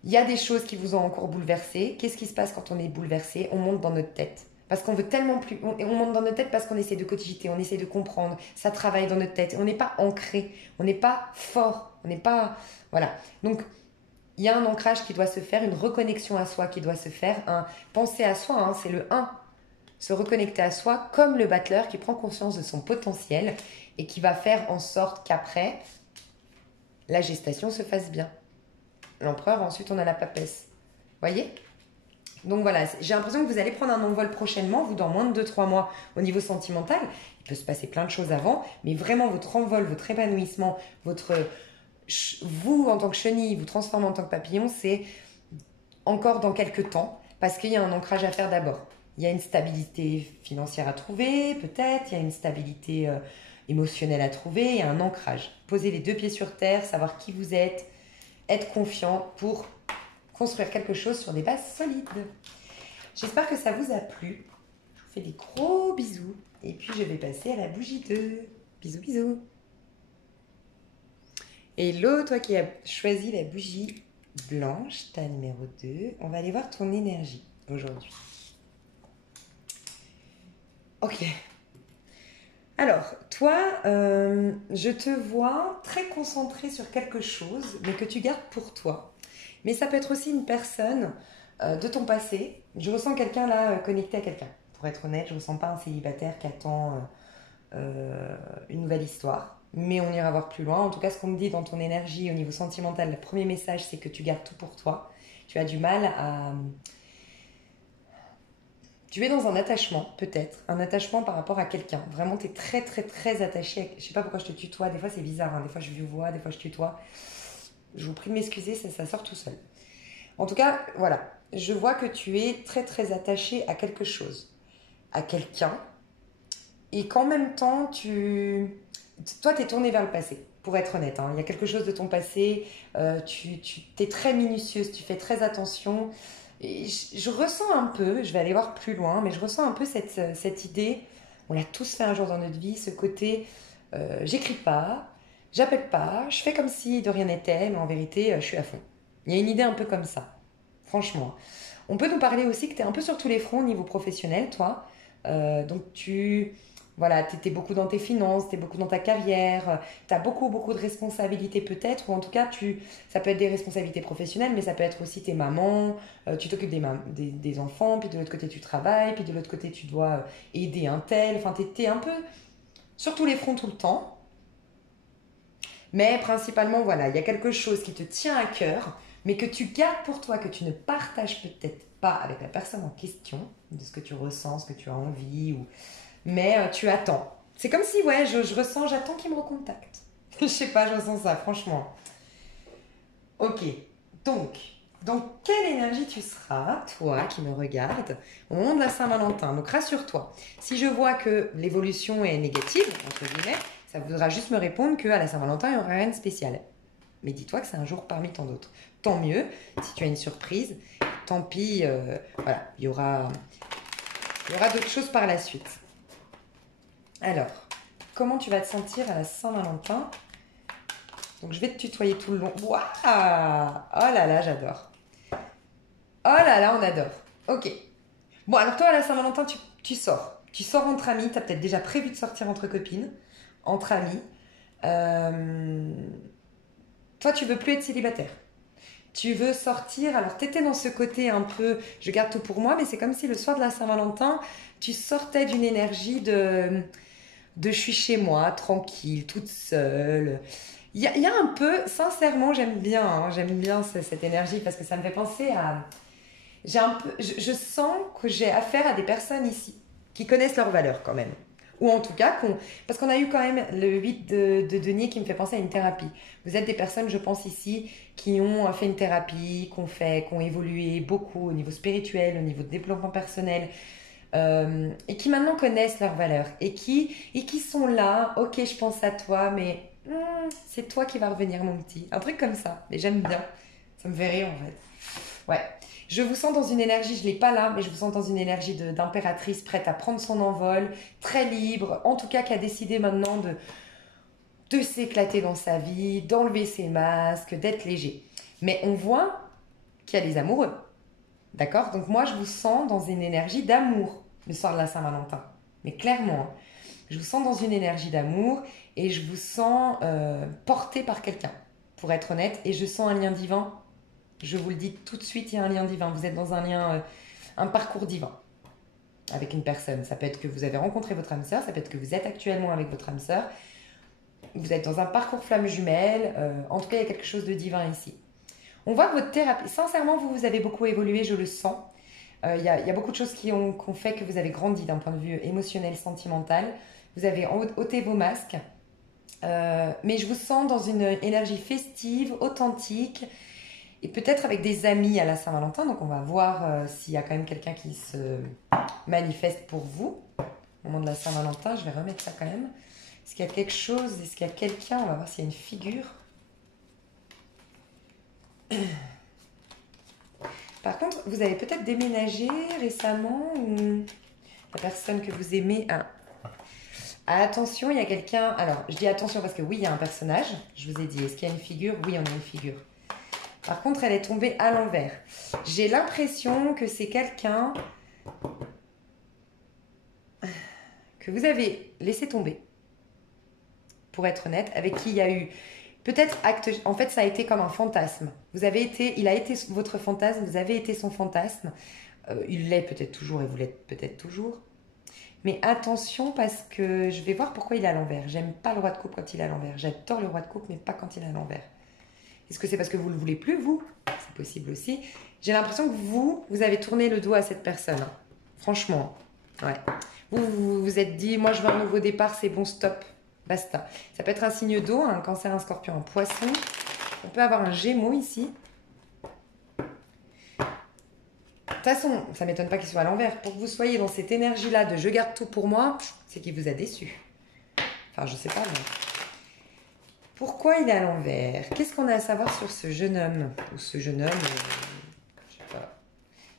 y a des choses qui vous ont encore bouleversé. Qu'est-ce qui se passe quand on est bouleversé? On monte dans notre tête. Parce qu'on veut tellement plus... On monte dans notre tête parce qu'on essaie de cogiter, on essaie de comprendre. Ça travaille dans notre tête. On n'est pas ancré. On n'est pas fort. On n'est pas... Voilà. Donc... Il y a un ancrage qui doit se faire, une reconnexion à soi qui doit se faire, penser à soi, hein, c'est le 1. Se reconnecter à soi comme le battleur qui prend conscience de son potentiel et qui va faire en sorte qu'après, la gestation se fasse bien. L'empereur, ensuite, on a la papesse. Voyez? Donc voilà, j'ai l'impression que vous allez prendre un envol prochainement, vous, dans moins de 2-3 mois au niveau sentimental. Il peut se passer plein de choses avant, mais vraiment votre envol, votre épanouissement, vous, en tant que chenille, vous transformez en tant que papillon, c'est encore dans quelques temps, parce qu'il y a un ancrage à faire d'abord. Il y a une stabilité financière à trouver, peut-être, il y a une stabilité émotionnelle à trouver, il y a un ancrage. Poser les 2 pieds sur terre, savoir qui vous êtes, être confiant pour construire quelque chose sur des bases solides. J'espère que ça vous a plu. Je vous fais des gros bisous. Et puis, je vais passer à la bougie 2. Bisous, bisous. Hello, toi qui as choisi la bougie blanche, ta numéro 2. On va aller voir ton énergie aujourd'hui. Ok. Alors, toi, je te vois très concentré sur quelque chose, mais que tu gardes pour toi. Mais ça peut être aussi une personne de ton passé. Je ressens quelqu'un là connecté à quelqu'un. Pour être honnête, je ne ressens pas un célibataire qui attend une nouvelle histoire. Mais on ira voir plus loin. En tout cas, ce qu'on me dit dans ton énergie au niveau sentimental, le premier message, c'est que tu gardes tout pour toi. Tu as du mal à... Tu es dans un attachement, peut-être. Un attachement par rapport à quelqu'un. Vraiment, tu es très, très, très attaché. Je ne sais pas pourquoi je te tutoie. Des fois, c'est bizarre. Hein. Des fois, je vous vois. Des fois, je tutoie. Je vous prie de m'excuser, ça sort tout seul. En tout cas, voilà. Je vois que tu es très, très attaché à quelque chose. À quelqu'un. Et qu'en même temps, toi, tu es tourné vers le passé, pour être honnête. Hein. Il y a quelque chose de ton passé, tu es très minutieuse, tu fais très attention. Et je ressens un peu, je vais aller voir plus loin, mais je ressens un peu cette idée, on l'a tous fait un jour dans notre vie, ce côté, j'écris pas, j'appelle pas, je fais comme si de rien n'était, mais en vérité, je suis à fond. Il y a une idée un peu comme ça, franchement. On peut nous parler aussi que tu es un peu sur tous les fronts au niveau professionnel, toi. Donc voilà, tu étais beaucoup dans tes finances, tu es beaucoup dans ta carrière, tu as beaucoup, beaucoup de responsabilités peut-être, ou en tout cas, ça peut être des responsabilités professionnelles, mais ça peut être aussi tes mamans, tu t'occupes des enfants, puis de l'autre côté, tu travailles, puis de l'autre côté, tu dois aider un tel, enfin, tu es un peu sur tous les fronts tout le temps. Mais principalement, voilà, il y a quelque chose qui te tient à cœur, mais que tu gardes pour toi, que tu ne partages peut-être pas avec la personne en question, de ce que tu ressens, ce que tu as envie, mais tu attends. C'est comme si, ouais, je ressens, j'attends qu'il me recontacte. Je sais pas, je ressens ça, franchement. Ok, donc, dans quelle énergie tu seras, toi qui me regardes, au moment de la Saint-Valentin? Donc rassure-toi, si je vois que l'évolution est négative, entre guillemets, ça voudra juste me répondre qu'à la Saint-Valentin, il n'y aura rien de spécial. Mais dis-toi que c'est un jour parmi tant d'autres. Tant mieux, si tu as une surprise, tant pis, voilà, il y aura d'autres choses par la suite. Alors, comment tu vas te sentir à la Saint-Valentin? Donc, je vais te tutoyer tout le long. Waouh! Oh là là, j'adore. Oh là là, on adore. Ok. Bon, alors toi, à la Saint-Valentin, tu sors. Tu sors entre amis. Tu as peut-être déjà prévu de sortir entre copines, entre amis. Toi, tu veux plus être célibataire. Tu veux sortir. Alors, tu étais dans ce côté un peu, je garde tout pour moi, mais c'est comme si le soir de la Saint-Valentin, tu sortais d'une énergie de je suis chez moi, tranquille, toute seule. Il y a un peu, sincèrement, j'aime bien cette énergie parce que ça me fait penser à... je sens que j'ai affaire à des personnes ici qui connaissent leurs valeurs quand même. Ou en tout cas, parce qu'on a eu quand même le 8 de denier qui me fait penser à une thérapie. Vous êtes des personnes, je pense ici, qui ont fait une thérapie, qui ont évolué beaucoup au niveau spirituel, au niveau de développement personnel, et qui maintenant connaissent leurs valeurs et qui sont là, ok, je pense à toi, mais c'est toi qui vas revenir, mon petit. Un truc comme ça, mais j'aime bien. Ça me fait rire en fait. Ouais. Je vous sens dans une énergie, je ne l'ai pas là, mais je vous sens dans une énergie d'impératrice prête à prendre son envol, très libre, en tout cas qui a décidé maintenant de s'éclater dans sa vie, d'enlever ses masques, d'être léger. Mais on voit qu'il y a les amoureux. D'accord? Donc moi, je vous sens dans une énergie d'amour le soir de la Saint-Valentin. Mais clairement, hein, je vous sens dans une énergie d'amour et je vous sens porté par quelqu'un, pour être honnête. Et je sens un lien divin. Je vous le dis tout de suite, il y a un lien divin. Vous êtes dans un lien, un parcours divin avec une personne. Ça peut être que vous avez rencontré votre âme sœur, ça peut être que vous êtes actuellement avec votre âme sœur. Vous êtes dans un parcours flamme jumelle. En tout cas, il y a quelque chose de divin ici. On voit que votre thérapie, sincèrement, vous avez beaucoup évolué, je le sens. Il y a beaucoup de choses qui ont fait que vous avez grandi d'un point de vue émotionnel, sentimental. Vous avez ôté vos masques. Mais je vous sens dans une énergie festive, authentique, et peut-être avec des amis à la Saint-Valentin. Donc on va voir s'il y a quand même quelqu'un qui se manifeste pour vous. Au moment de la Saint-Valentin, je vais remettre ça quand même. Est-ce qu'il y a quelque chose? Est-ce qu'il y a quelqu'un? On va voir s'il y a une figure. Par contre, vous avez peut-être déménagé récemment ou la personne que vous aimez... Attention, il y a quelqu'un... Alors, je dis attention parce que oui, il y a un personnage. Je vous ai dit, est-ce qu'il y a une figure? Oui, on a une figure. Par contre, elle est tombée à l'envers. J'ai l'impression que c'est quelqu'un que vous avez laissé tomber, pour être honnête, avec qui il y a eu peut-être acte... En fait, ça a été comme un fantasme. Vous avez été... Il a été votre fantasme, vous avez été son fantasme. Il l'est peut-être toujours et vous l'êtes peut-être toujours. Mais attention parce que je vais voir pourquoi il est à l'envers. J'aime pas le roi de coupe quand il est à l'envers. J'adore le roi de coupe, mais pas quand il est à l'envers. Est-ce que c'est parce que vous ne le voulez plus, vous? C'est possible aussi. J'ai l'impression que vous avez tourné le dos à cette personne. Hein. Franchement. Ouais. Vous vous êtes dit, moi je veux un nouveau départ, c'est bon, stop. Basta. Ça peut être un signe d'eau, un cancer, un scorpion, un poisson. On peut avoir un gémeaux ici. De toute façon, ça ne m'étonne pas qu'il soit à l'envers. Pour que vous soyez dans cette énergie-là de je garde tout pour moi, c'est qu'il vous a déçu. Enfin, je sais pas, mais... Pourquoi il est à l'envers? Qu'est-ce qu'on a à savoir sur ce jeune homme? Ou ce jeune homme, je sais pas.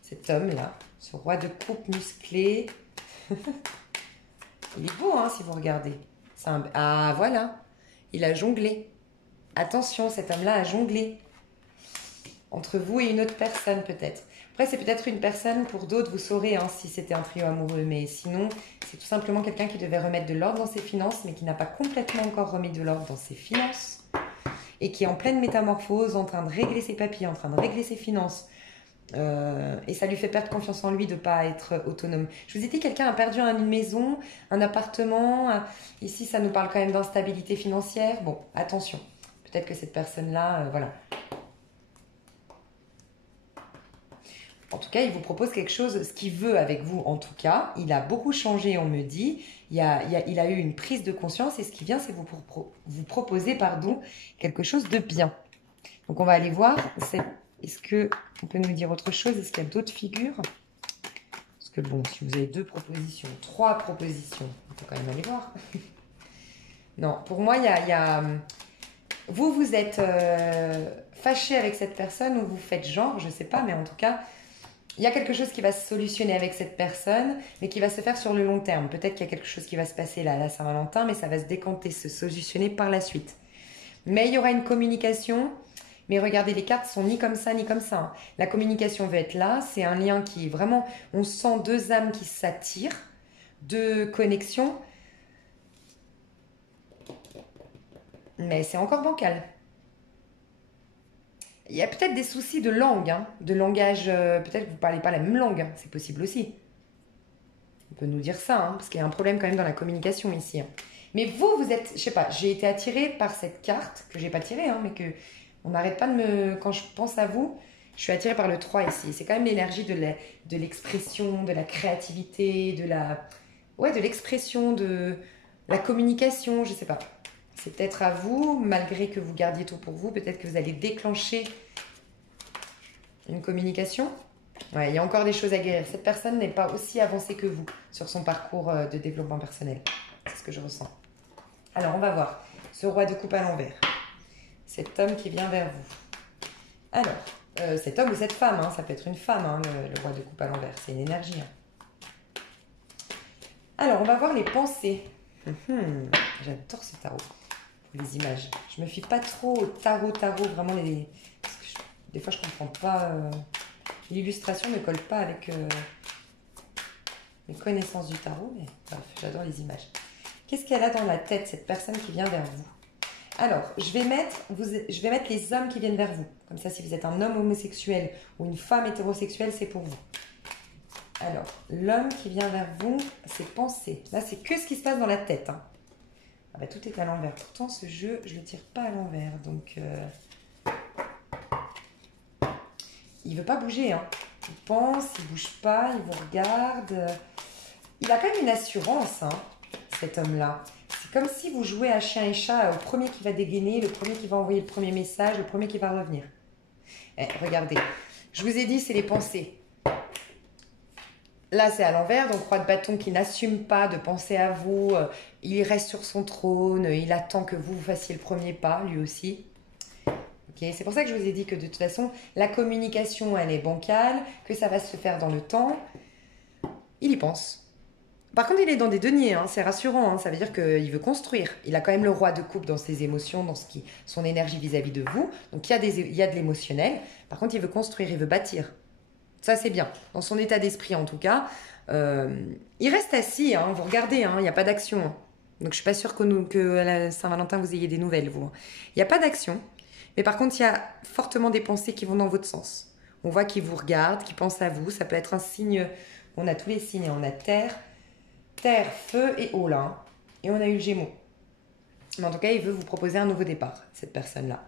Cet homme-là, ce roi de coupe musclé. Il est beau, hein, si vous regardez. Ah, voilà. Il a jonglé. Attention, cet homme-là a jonglé. Entre vous et une autre personne, peut-être. Après, c'est peut-être une personne, pour d'autres, vous saurez hein, si c'était un trio amoureux. Mais sinon, c'est tout simplement quelqu'un qui devait remettre de l'ordre dans ses finances, mais qui n'a pas complètement encore remis de l'ordre dans ses finances. Et qui est en pleine métamorphose, en train de régler ses papiers, en train de régler ses finances. Et ça lui fait perdre confiance en lui de ne pas être autonome. Je vous ai dit, quelqu'un a perdu une maison, un appartement. Ici, ça nous parle quand même d'instabilité financière. Bon, attention. Peut-être que cette personne-là, voilà. En tout cas, il vous propose quelque chose, ce qu'il veut avec vous. En tout cas, il a beaucoup changé, on me dit. Il a eu une prise de conscience et ce qui vient, c'est vous proposer quelque chose de bien. Donc, on va aller voir. Est-ce qu'on peut nous dire autre chose? Est-ce qu'il y a d'autres figures? Parce que bon, si vous avez 2 propositions, 3 propositions, on peut quand même aller voir. Non, pour moi, il y a... Vous êtes fâché avec cette personne ou vous faites genre, je ne sais pas, mais en tout cas... Il y a quelque chose qui va se solutionner avec cette personne, mais qui va se faire sur le long terme. Peut-être qu'il y a quelque chose qui va se passer là, à la Saint-Valentin, mais ça va se décanter, se solutionner par la suite. Mais il y aura une communication, mais regardez, les cartes sont ni comme ça, ni comme ça. La communication va être là, c'est un lien qui est vraiment... On sent 2 âmes qui s'attirent, 2 connexions, mais c'est encore bancal. Il y a peut-être des soucis de langue, hein, de langage. Peut-être que vous ne parlez pas la même langue. Hein, c'est possible aussi. On peut nous dire ça, hein, parce qu'il y a un problème quand même dans la communication ici. Hein. Mais vous êtes... Je sais pas, j'ai été attirée par cette carte, que j'ai pas tirée, hein, mais que on n'arrête pas de me... Quand je pense à vous, je suis attirée par le 3 ici. C'est quand même l'énergie de l'expression, de la créativité, de la... Ouais, de l'expression, de la communication, je sais pas. C'est peut-être à vous, malgré que vous gardiez tout pour vous, peut-être que vous allez déclencher une communication. Ouais, il y a encore des choses à guérir. Cette personne n'est pas aussi avancée que vous sur son parcours de développement personnel. C'est ce que je ressens. Alors, on va voir. Ce roi de coupe à l'envers. Cet homme qui vient vers vous. Alors, cet homme ou cette femme, hein, ça peut être une femme, hein, le roi de coupe à l'envers. C'est une énergie. Hein. Alors, on va voir les pensées. J'adore ce tarot. Les images. Je me fie pas trop au tarot, vraiment parce que des fois je comprends pas, l'illustration ne colle pas avec mes connaissances du tarot, mais bref, j'adore les images. Qu'est-ce qu'elle a dans la tête, cette personne qui vient vers vous? Alors, je vais mettre les hommes qui viennent vers vous. Comme ça, si vous êtes un homme homosexuel ou une femme hétérosexuelle, c'est pour vous. Alors, l'homme qui vient vers vous, ses pensées. Là, c'est que ce qui se passe dans la tête, hein. Ah bah, tout est à l'envers. Pourtant, ce jeu, je ne le tire pas à l'envers. Donc, il ne veut pas bouger. Hein. Il pense, il ne bouge pas, il vous regarde. Il a quand même une assurance, hein, cet homme-là. C'est comme si vous jouez à chien et chat, au premier qui va dégainer, le premier qui va envoyer le premier message, le premier qui va revenir. Regardez, je vous ai dit, c'est les pensées. Là, c'est à l'envers, donc roi de bâton qui n'assume pas de penser à vous. Il reste sur son trône, il attend que vous fassiez le premier pas, lui aussi. Okay, c'est pour ça que je vous ai dit que de toute façon, la communication, elle est bancale, que ça va se faire dans le temps. Il y pense. Par contre, il est dans des deniers, hein, c'est rassurant, hein, ça veut dire qu'il veut construire. Il a quand même le roi de coupe dans ses émotions, dans son énergie vis-à-vis de vous. Donc il y a de l'émotionnel. Par contre, il veut construire, il veut bâtir. Ça, c'est bien. Dans son état d'esprit, en tout cas. Il reste assis, hein, vous regardez, hein, il n'y a pas d'action. Hein. Donc je suis pas sûre que à la Saint-Valentin, vous ayez des nouvelles, vous. Il n'y a pas d'action. Mais par contre, il y a fortement des pensées qui vont dans votre sens. On voit qu'il vous regarde, qu'il pense à vous. Ça peut être un signe. On a tous les signes. On a terre, feu et eau là. Hein. Et on a eu le Gémeaux. Mais en tout cas, il veut vous proposer un nouveau départ, cette personne-là.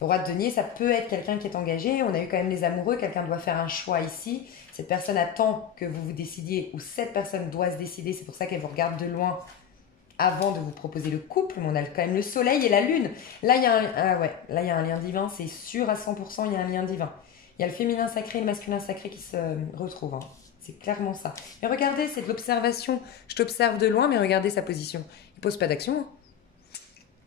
Le roi de denier, ça peut être quelqu'un qui est engagé. On a eu quand même les amoureux. Quelqu'un doit faire un choix ici. Cette personne attend que vous vous décidiez ou cette personne doit se décider. C'est pour ça qu'elle vous regarde de loin avant de vous proposer le couple. Mais on a quand même le soleil et la lune. Là, il y a là, il y a un lien divin. C'est sûr à 100%, il y a un lien divin. Il y a le féminin sacré et le masculin sacré qui se retrouvent. Hein. C'est clairement ça. Mais regardez, c'est de l'observation. Je t'observe de loin, mais regardez sa position. Il ne pose pas d'action. Hein.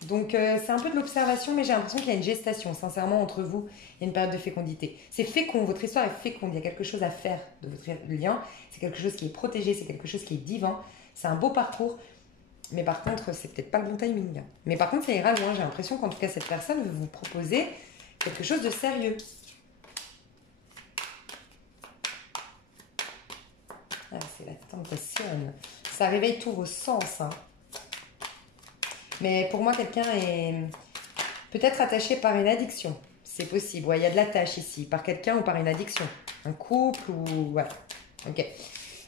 Donc c'est un peu de l'observation, mais j'ai l'impression qu'il y a une gestation, sincèrement, entre vous. Il y a une période de fécondité. C'est fécond, votre histoire est féconde. Il y a quelque chose à faire de votre lien. C'est quelque chose qui est protégé, c'est quelque chose qui est divin. C'est un beau parcours. Mais par contre, c'est peut-être pas le bon timing. Mais par contre, ça ira loin. J'ai l'impression qu'en tout cas, cette personne veut vous proposer quelque chose de sérieux. Ah, c'est la tentation. Ça réveille tous vos sens. Hein. Mais pour moi, quelqu'un est peut-être attaché par une addiction. C'est possible. Ouais, il y a de l'attache ici. Par quelqu'un ou par une addiction. Un couple ou... Ouais. Ok.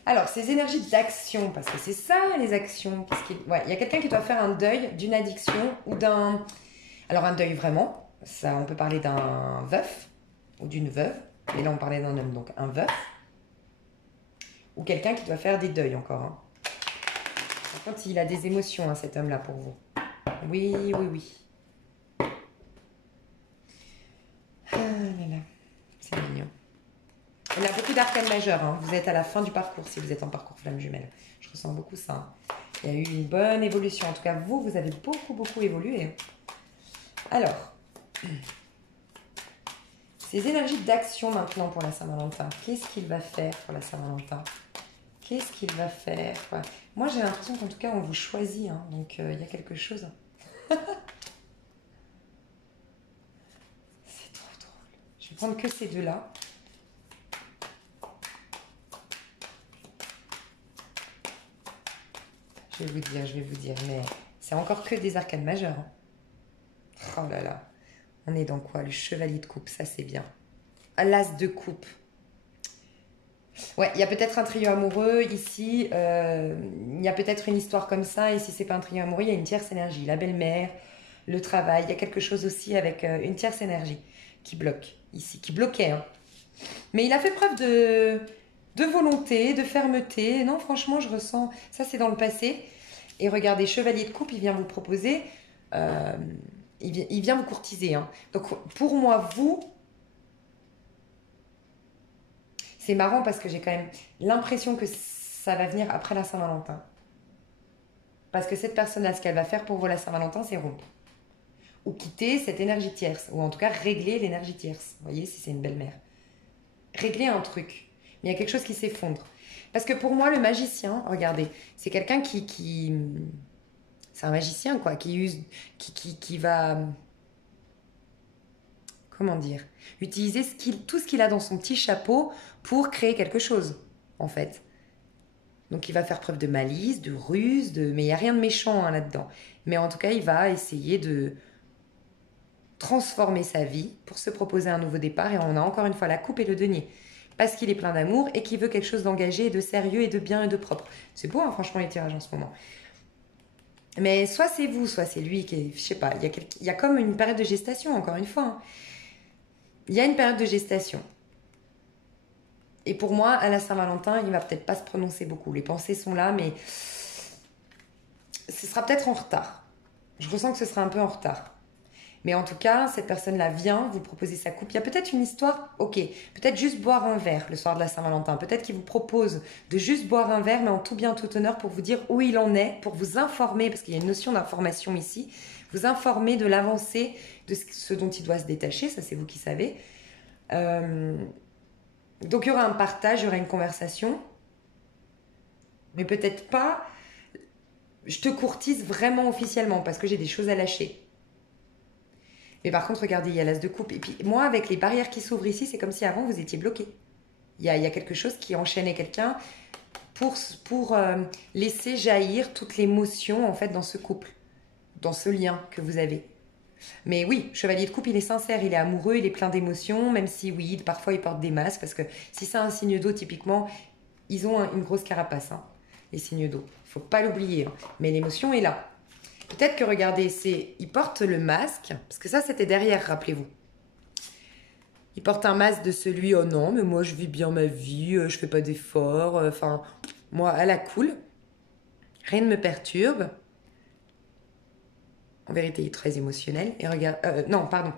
Alors, ces énergies d'action, parce que c'est ça, les actions. Ouais, il y a quelqu'un qui doit faire un deuil d'une addiction ou d'un... Alors, un deuil vraiment. Ça, on peut parler d'un veuf ou d'une veuve. Et là, on parlait d'un homme, donc un veuf. Ou quelqu'un qui doit faire des deuils encore. Hein. Par contre, il a des émotions, hein, cet homme-là, pour vous. Oui, oui, oui. Ah là là, c'est mignon. Il y a beaucoup d'arcanes majeures. Hein. Vous êtes à la fin du parcours si vous êtes en parcours flamme jumelle. Je ressens beaucoup ça. Hein. Il y a eu une bonne évolution. En tout cas, vous avez beaucoup, beaucoup évolué. Alors, ces énergies d'action maintenant pour la Saint-Valentin. Qu'est-ce qu'il va faire pour la Saint-Valentin? Qu'est-ce qu'il va faire? Ouais. Moi, j'ai l'impression qu'en tout cas, on vous choisit. Hein. Donc, il y a quelque chose. C'est trop drôle. Je vais prendre que ces deux-là. Je vais vous dire. Mais c'est encore que des arcanes majeures. Hein. Oh là là. On est dans quoi? Le chevalier de coupe, ça c'est bien. L'as de coupe. Ouais, il y a peut-être un trio amoureux ici. Il y a peut-être une histoire comme ça. Et si c'est pas un trio amoureux, il y a une tierce énergie. La belle-mère, le travail. Il y a quelque chose aussi avec une tierce énergie qui bloque ici, qui bloquait. Hein. Mais il a fait preuve de volonté, de fermeté. Non, franchement, je ressens... Ça, c'est dans le passé. Et regardez, chevalier de coupe, il vient vous proposer... il vient vous courtiser. Hein. Donc, pour moi, vous... C'est marrant parce que j'ai quand même l'impression que ça va venir après la Saint-Valentin. Parce que cette personne-là, ce qu'elle va faire pour vous la Saint-Valentin, c'est rompre. Ou quitter cette énergie tierce. Ou en tout cas, régler l'énergie tierce. Vous voyez, si c'est une belle-mère. Régler un truc. Mais il y a quelque chose qui s'effondre. Parce que pour moi, le magicien, regardez, c'est quelqu'un qui... C'est un magicien, quoi, qui va... Comment dire? Utiliser tout ce qu'il a dans son petit chapeau pour créer quelque chose, en fait. Donc, il va faire preuve de malice, de ruse, mais il n'y a rien de méchant hein, là-dedans. Mais en tout cas, il va essayer de transformer sa vie pour se proposer un nouveau départ. Et on a encore une fois la coupe et le denier. Parce qu'il est plein d'amour et qu'il veut quelque chose d'engagé, et de sérieux, et de bien et de propre. C'est beau, hein, franchement, les tirages en ce moment. Mais soit c'est vous, soit c'est lui qui est... Je sais pas, il y a comme une période de gestation, encore une fois. Hein. Il y a une période de gestation. Et pour moi, à la Saint-Valentin, il va peut-être pas se prononcer beaucoup. Les pensées sont là, mais ce sera peut-être en retard. Je ressens que ce sera un peu en retard. Mais en tout cas, cette personne-là vient vous proposer sa coupe. Il y a peut-être une histoire, ok, peut-être juste boire un verre le soir de la Saint-Valentin. Peut-être qu'il vous propose de juste boire un verre, mais en tout bien, tout honneur, pour vous dire où il en est, pour vous informer, parce qu'il y a une notion d'information ici. vous informer de l'avancée de ce dont il doit se détacher, ça c'est vous qui savez. Donc il y aura un partage, il y aura une conversation, mais peut-être pas, je te courtise vraiment officiellement parce que j'ai des choses à lâcher. Mais par contre, regardez, il y a l'as de coupe. Et puis moi, avec les barrières qui s'ouvrent ici, c'est comme si avant vous étiez bloqué. Il y a quelque chose qui enchaînait quelqu'un pour laisser jaillir toute l'émotion en fait dans ce couple, dans ce lien que vous avez. Mais oui, chevalier de coupe, il est sincère, il est amoureux, il est plein d'émotions, même si oui, parfois il porte des masques, parce que si c'est un signe d'eau, typiquement, ils ont une grosse carapace, hein, les signes d'eau. Il faut pas l'oublier, hein. Mais l'émotion est là. Peut-être que, regardez, il porte le masque, parce que ça, c'était derrière, rappelez-vous. Il porte un masque de celui, oh non, mais moi, je vis bien ma vie, je fais pas d'efforts, enfin, moi, à la cool, rien ne me perturbe. En vérité, il est très émotionnel. Et regarde, non, pardon.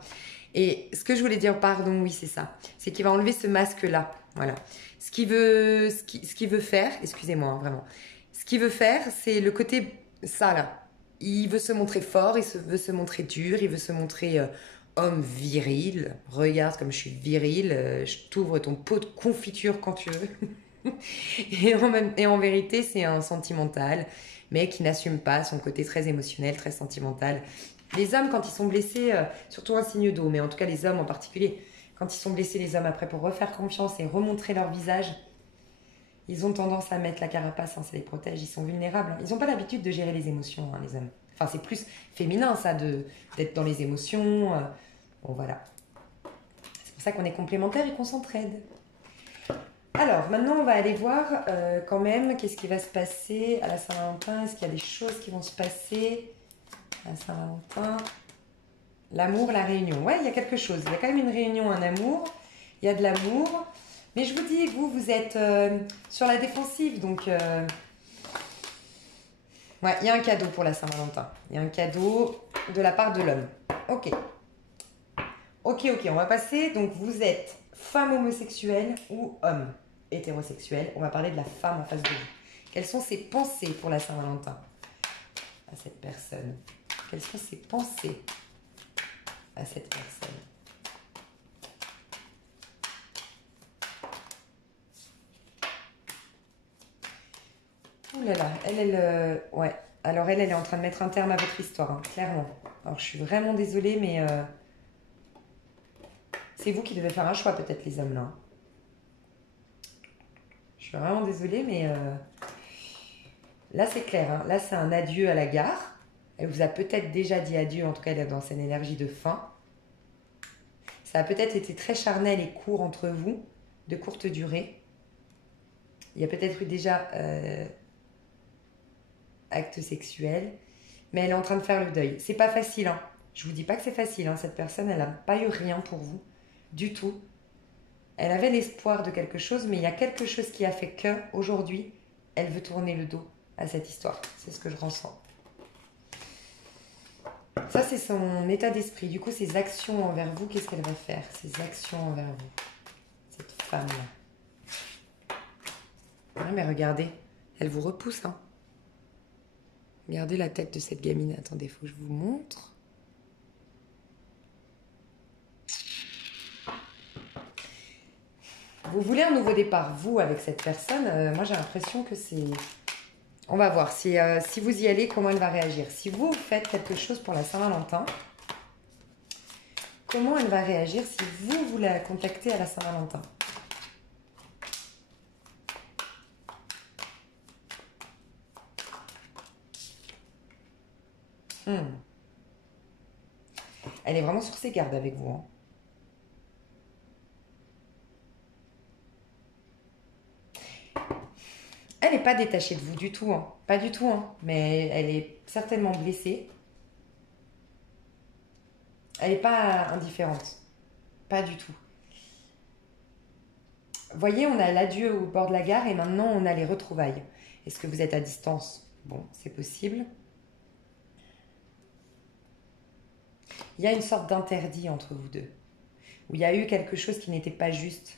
Et ce que je voulais dire, pardon, oui, c'est ça. C'est qu'il va enlever ce masque-là. Voilà. Ce qu'il veut faire, excusez-moi, hein, vraiment. Ce qu'il veut faire, c'est le côté, ça là. Il veut se montrer fort, veut se montrer dur, il veut se montrer homme viril. Regarde comme je suis viril, je t'ouvre ton pot de confiture quand tu veux. Et en vérité, c'est un sentimental, mais qui n'assume pas son côté très émotionnel, très sentimental. Les hommes, quand ils sont blessés, surtout un signe d'eau, mais en tout cas les hommes en particulier, quand ils sont blessés, les hommes, après, pour refaire confiance et remontrer leur visage, ils ont tendance à mettre la carapace, hein, ça les protège, ils sont vulnérables. Ils n'ont pas l'habitude de gérer les émotions, hein, les hommes. Enfin, c'est plus féminin, ça, d'être dans les émotions. Bon, voilà. C'est pour ça qu'on est complémentaires et qu'on s'entraide. Alors, maintenant, on va aller voir quand même qu'est-ce qui va se passer à la Saint-Valentin. Est-ce qu'il y a des choses qui vont se passer à la Saint-Valentin? L'amour, la réunion. Ouais, il y a quelque chose. Il y a quand même une réunion, un amour. Il y a de l'amour. Mais je vous dis, vous êtes sur la défensive. Donc, ouais, il y a un cadeau pour la Saint-Valentin. Il y a un cadeau de la part de l'homme. Ok. Ok, on va passer. Donc, vous êtes femme homosexuelle ou homme hétérosexuel. On va parler de la femme en face de vous. Quelles sont ses pensées pour la Saint-Valentin à cette personne? Quelles sont ses pensées à cette personne? Ouh là là, ouais. Alors elle est en train de mettre un terme à votre histoire, hein, clairement. Alors je suis vraiment désolée, mais c'est vous qui devez faire un choix, peut-être, les hommes, là. Je suis vraiment désolée, mais là, c'est clair. Hein. Là, c'est un adieu à la gare. Elle vous a peut-être déjà dit adieu, en tout cas, elle est dans cette énergie de fin. Ça a peut-être été très charnel et court entre vous, de courte durée. Il y a peut-être eu déjà acte sexuel, mais elle est en train de faire le deuil. C'est pas facile, hein. Je vous dis pas que c'est facile, hein. Cette personne, elle n'a pas eu rien pour vous, du tout. Elle avait l'espoir de quelque chose, mais il y a quelque chose qui a fait que, aujourd'hui, elle veut tourner le dos à cette histoire. C'est ce que je ressens. Ça, c'est son état d'esprit. Du coup, ses actions envers vous, qu'est-ce qu'elle va faire? Ses actions envers vous. Cette femme-là. Ouais, mais regardez, elle vous repousse, hein. Regardez la tête de cette gamine. Attendez, il faut que je vous montre. Vous voulez un nouveau départ, vous, avec cette personne. Moi, j'ai l'impression que c'est... On va voir si vous y allez, comment elle va réagir. Si vous faites quelque chose pour la Saint-Valentin, comment elle va réagir si vous la contactez à la Saint-Valentin? Elle est vraiment sur ses gardes avec vous, hein. Elle n'est pas détachée de vous du tout, hein. Pas du tout, hein. Mais elle est certainement blessée. Elle n'est pas indifférente. Pas du tout. Vous voyez, on a l'adieu au bord de la gare et maintenant on a les retrouvailles. Est-ce que vous êtes à distance? Bon, c'est possible. Il y a une sorte d'interdit entre vous deux. Où il y a eu quelque chose qui n'était pas juste.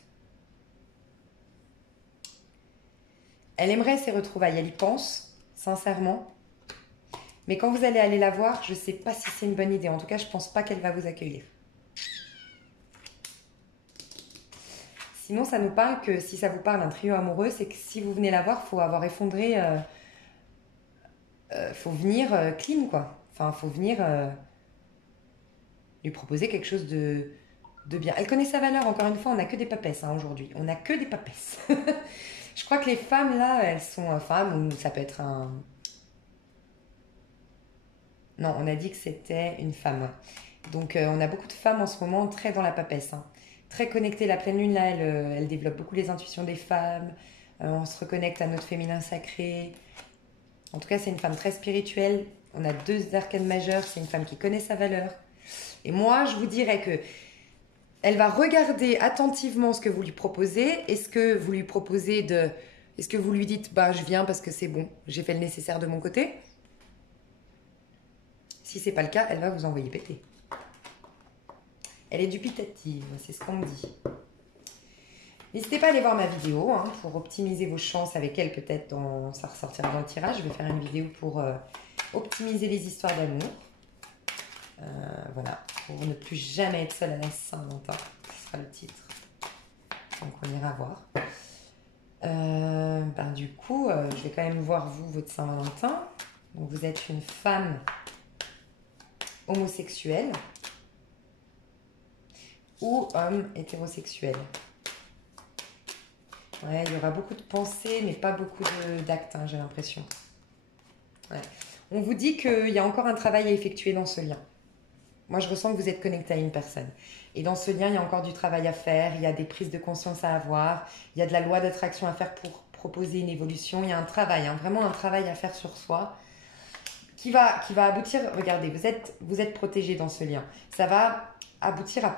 Elle aimerait ces retrouvailles, elle y pense, sincèrement. Mais quand vous allez aller la voir, je ne sais pas si c'est une bonne idée. En tout cas, je ne pense pas qu'elle va vous accueillir. Sinon, ça nous parle que si ça vous parle un trio amoureux, c'est que si vous venez la voir, il faut avoir effondré... faut venir clean, quoi. Enfin, il faut venir lui proposer quelque chose de bien. Elle connaît sa valeur, encore une fois, on n'a que des papesses hein, aujourd'hui. On n'a que des papesses. Je crois que les femmes, là, elles sont femmes, ou ça peut être un... Non, on a dit que c'était une femme. Donc, on a beaucoup de femmes en ce moment très dans la papesse. Hein. Très connectées. La pleine lune, là, elle développe beaucoup les intuitions des femmes. On se reconnecte à notre féminin sacré. En tout cas, c'est une femme très spirituelle. On a 2 arcanes majeurs. C'est une femme qui connaît sa valeur. Et moi, je vous dirais que elle va regarder attentivement ce que vous lui proposez. Est-ce que vous lui proposez de... Est-ce que vous lui dites, bah, je viens parce que c'est bon, j'ai fait le nécessaire de mon côté? Si c'est pas le cas, elle va vous envoyer péter. Elle est dubitative, c'est ce qu'on me dit. N'hésitez pas à aller voir ma vidéo hein, pour optimiser vos chances avec elle. Peut-être ça ressortira dans le tirage. Je vais faire une vidéo pour optimiser les histoires d'amour. Voilà, pour ne plus jamais être seule à la Saint-Valentin. Ce sera le titre. Donc on ira voir. Du coup, je vais quand même voir vous, votre Saint-Valentin. Donc vous êtes une femme homosexuel ou homme hétérosexuel. Ouais, il y aura beaucoup de pensées, mais pas beaucoup d'actes, hein, j'ai l'impression. Ouais. On vous dit qu'il y a encore un travail à effectuer dans ce lien. Moi, je ressens que vous êtes connecté à une personne. Et dans ce lien, il y a encore du travail à faire, il y a des prises de conscience à avoir, il y a de la loi d'attraction à faire pour proposer une évolution. Il y a un travail, hein, vraiment un travail à faire sur soi. Qui va aboutir, regardez, vous êtes protégé dans ce lien. Ça va aboutir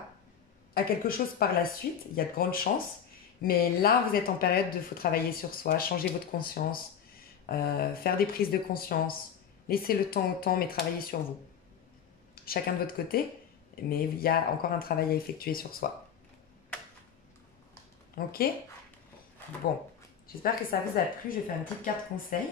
à quelque chose par la suite, il y a de grandes chances. Mais là, vous êtes en période de faut travailler sur soi, changer votre conscience, faire des prises de conscience, laisser le temps au temps, mais travailler sur vous. Chacun de votre côté, mais il y a encore un travail à effectuer sur soi. Ok? Bon, j'espère que ça vous a plu. Je vais faire une petite carte conseil.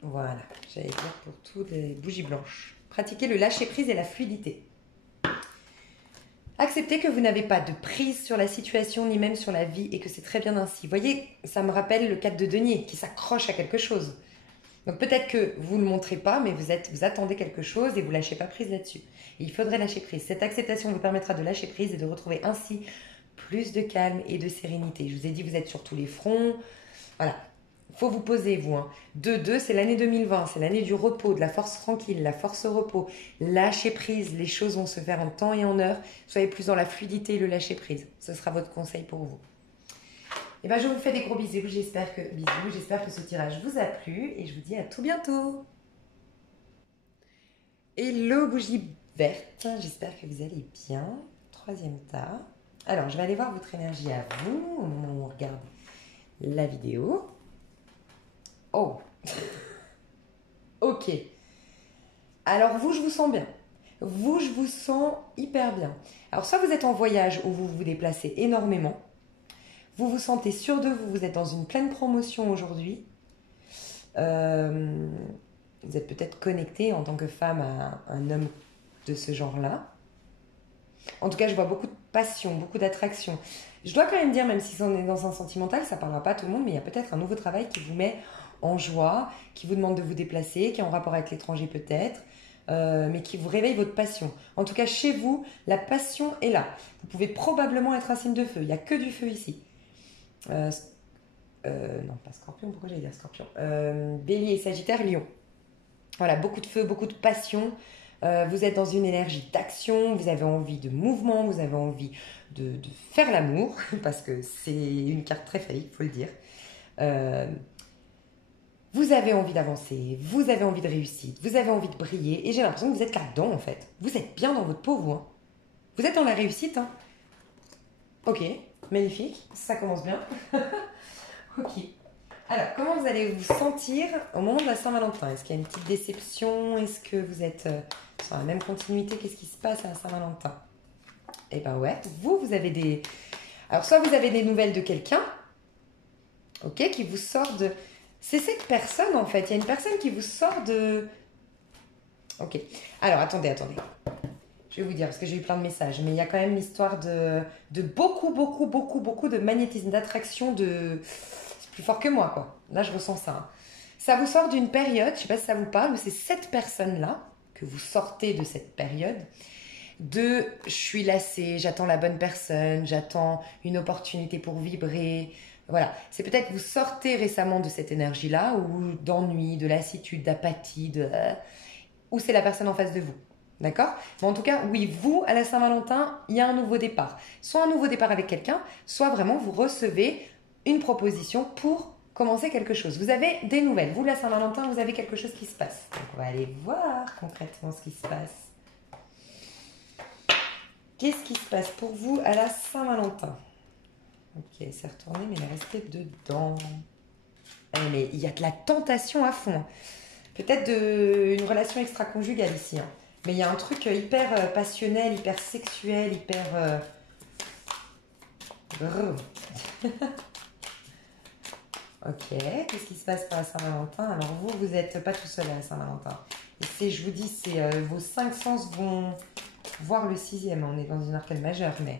Voilà, j'allais dire pour toutes les bougies blanches. Pratiquez le lâcher-prise et la fluidité. Acceptez que vous n'avez pas de prise sur la situation ni même sur la vie et que c'est très bien ainsi. Vous voyez, ça me rappelle le 4 de denier qui s'accroche à quelque chose. Donc peut-être que vous ne le montrez pas, mais vous attendez quelque chose et vous ne lâchez pas prise là-dessus. Et il faudrait lâcher prise. Cette acceptation vous permettra de lâcher prise et de retrouver ainsi plus de calme et de sérénité. Je vous ai dit, vous êtes sur tous les fronts. Voilà. Il faut vous poser, vous. 2-2, c'est l'année 2020, c'est l'année du repos, de la force tranquille, la force au repos. Lâchez prise, les choses vont se faire en temps et en heure. Soyez plus dans la fluidité et le lâcher prise. Ce sera votre conseil pour vous. Et je vous fais des gros bisous. J'espère que ce tirage vous a plu et je vous dis à tout bientôt. Hello bougie verte, j'espère que vous allez bien. 3e tas. Alors, je vais aller voir votre énergie à vous au moment où on regarde la vidéo. Oh, ok. Alors vous, je vous sens bien. Vous, je vous sens hyper bien. Alors soit vous êtes en voyage où vous vous déplacez énormément. Vous vous sentez sûr de vous. Vous êtes dans une pleine promotion aujourd'hui. Vous êtes peut-être connecté en tant que femme à un homme de ce genre-là. En tout cas, je vois beaucoup de passion, beaucoup d'attraction. Je dois quand même dire, même si on est dans un sentimental, ça ne parlera pas à tout le monde, mais il y a peut-être un nouveau travail qui vous met en joie, qui vous demande de vous déplacer, qui est en rapport avec l'étranger peut-être, mais qui vous réveille votre passion. En tout cas, chez vous, la passion est là. Vous pouvez probablement être un signe de feu. Il n'y a que du feu ici. Non, pas Scorpion. Pourquoi j'allais dire Scorpion? Bélier, Sagittaire, Lion. Voilà, beaucoup de feu, beaucoup de passion. Vous êtes dans une énergie d'action, vous avez envie de mouvement, vous avez envie de faire l'amour, parce que c'est une carte très phallique, il faut le dire. Vous avez envie d'avancer, vous avez envie de réussite, vous avez envie de briller, et j'ai l'impression que vous êtes là-dedans en fait. Vous êtes bien dans votre peau, vous. Vous êtes dans la réussite. Ok, magnifique, ça commence bien. Ok. Alors, comment vous allez vous sentir au moment de la Saint-Valentin? Est-ce qu'il y a une petite déception? Est-ce que vous êtes sur la même continuité? Qu'est-ce qui se passe à la Saint-Valentin? Eh ben ouais, vous avez des... Alors, soit vous avez des nouvelles de quelqu'un, Ok, qui vous sort de... C'est cette personne en fait, il y a une personne qui vous sort de... Ok, alors attendez. Je vais vous dire, parce que j'ai eu plein de messages, mais il y a quand même l'histoire de beaucoup de magnétisme, d'attraction, de... C'est plus fort que moi, quoi. Là, je ressens ça. Hein. Ça vous sort d'une période, je sais pas si ça vous parle, mais c'est cette personne-là, que vous sortez de cette période, de je suis lassée, j'attends la bonne personne, j'attends une opportunité pour vibrer. Voilà, c'est peut-être vous sortez récemment de cette énergie-là, ou d'ennui, de lassitude, d'apathie, ou c'est la personne en face de vous. D'accord? Mais en tout cas, oui, vous, à la Saint-Valentin, il y a un nouveau départ. Soit un nouveau départ avec quelqu'un, soit vraiment vous recevez une proposition pour commencer quelque chose. Vous avez des nouvelles. Vous, la Saint-Valentin, vous avez quelque chose qui se passe. Donc, on va aller voir concrètement ce qui se passe. Qu'est-ce qui se passe pour vous à la Saint-Valentin? Ok, c'est retourné, mais il est resté dedans. Mais il y a de la tentation à fond. Peut-être une relation extra-conjugale ici. Hein. Mais il y a un truc hyper passionnel, hyper sexuel, hyper... Ok, qu'est-ce qui se passe pour la Saint-Valentin? Alors vous n'êtes pas tout seul à la Saint-Valentin. Et je vous dis, vos 5 sens vont voir le 6e. On est dans une arcane majeure, mais...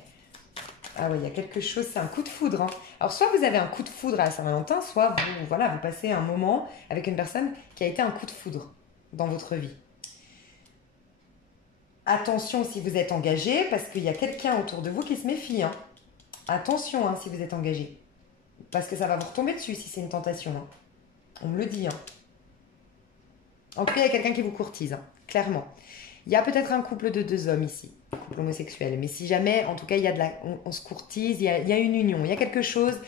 Ah oui, il y a quelque chose, c'est un coup de foudre. Hein. Alors soit vous avez un coup de foudre à la Saint-Valentin, soit vous passez un moment avec une personne qui a été un coup de foudre dans votre vie. Attention si vous êtes engagé, parce qu'il y a quelqu'un autour de vous qui se méfie. Hein. Attention si vous êtes engagé. Parce que ça va vous retomber dessus si c'est une tentation. Hein. On me le dit. Hein. En tout cas, il y a quelqu'un qui vous courtise, hein, clairement. Il y a peut-être un couple de 2 hommes ici, couple homosexuel. Mais si jamais, en tout cas, on se courtise, il y a une union, il y a quelque chose.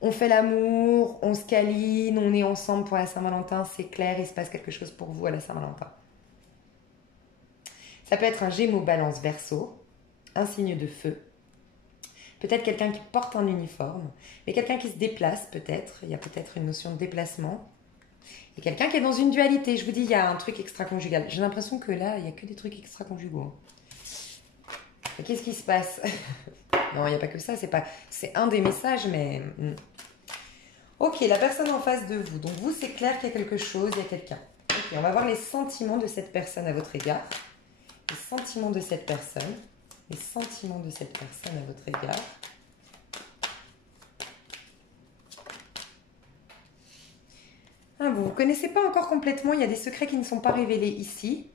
On fait l'amour, on se câline, on est ensemble pour la Saint-Valentin, c'est clair, il se passe quelque chose pour vous à la Saint-Valentin. Ça peut être un Gémeaux, Balance, Verseau, un signe de feu. Peut-être quelqu'un qui porte un uniforme, mais quelqu'un qui se déplace peut-être. Il y a peut-être une notion de déplacement. Et quelqu'un qui est dans une dualité. Je vous dis, il y a un truc extra-conjugal. J'ai l'impression que là, il n'y a que des trucs extra-conjugaux. Et qu'est-ce qui se passe? Non, il n'y a pas que ça. C'est un des messages, mais... Ok, la personne en face de vous. Donc vous, c'est clair qu'il y a quelque chose, il y a quelqu'un. Ok, on va voir les sentiments de cette personne à votre égard. Les sentiments de cette personne. Les sentiments de cette personne à votre égard. Ah, vous ne connaissez pas encore complètement, il y a des secrets qui ne sont pas révélés ici.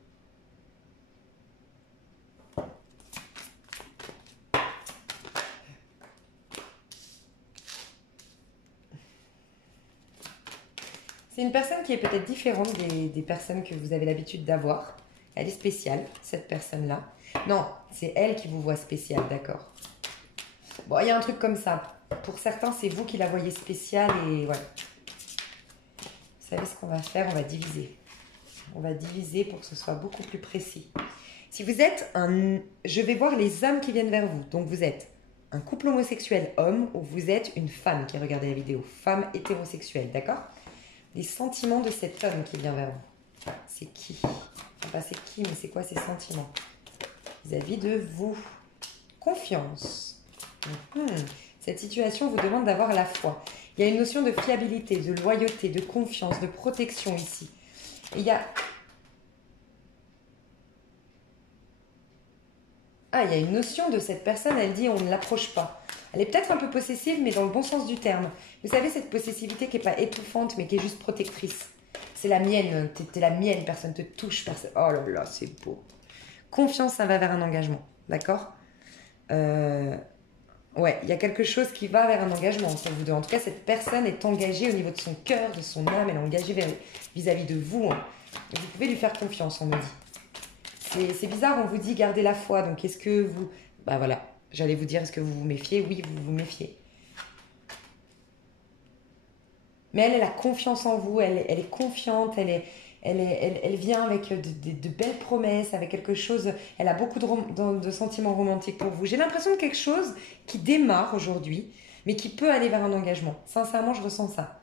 C'est une personne qui est peut-être différente des personnes que vous avez l'habitude d'avoir. Elle est spéciale, cette personne-là. Non, c'est elle qui vous voit spéciale, d'accord. Bon, il y a un truc comme ça. Pour certains, c'est vous qui la voyez spéciale et voilà. Vous savez ce qu'on va faire? On va diviser. On va diviser pour que ce soit beaucoup plus précis. Si vous êtes je vais voir les hommes qui viennent vers vous. Donc vous êtes un couple homosexuel homme ou vous êtes une femme qui regarde la vidéo. Femme hétérosexuelle, d'accord? Les sentiments de cet homme qui vient vers vous. C'est qui? Enfin, pas c'est qui, mais c'est quoi ses sentiments vis-à-vis de vous? Confiance. Cette situation vous demande d'avoir la foi. Il y a une notion de fiabilité, de loyauté, de confiance, de protection ici. Et il y a... Ah, il y a une notion de cette personne, elle dit on ne l'approche pas. Elle est peut-être un peu possessive, mais dans le bon sens du terme. Vous savez, cette possessivité qui n'est pas étouffante, mais qui est juste protectrice. C'est la mienne, t'es la mienne, personne ne te touche, personne... Oh là là, c'est beau. Confiance, ça va vers un engagement, d'accord? Ouais, il y a quelque chose qui va vers un engagement entre vous deux. En tout cas, cette personne est engagée au niveau de son cœur, de son âme. Elle est engagée vis-à-vis de vous. Hein. Et vous pouvez lui faire confiance, on me dit. C'est bizarre, on vous dit gardez la foi. Donc, est-ce que vous... Bah voilà, j'allais vous dire, est-ce que vous vous méfiez? Oui, vous vous méfiez. Mais elle a confiance en vous. Elle est confiante. Elle vient avec de belles promesses, avec quelque chose. Elle a beaucoup de sentiments romantiques pour vous. J'ai l'impression de quelque chose qui démarre aujourd'hui, mais qui peut aller vers un engagement. Sincèrement, je ressens ça.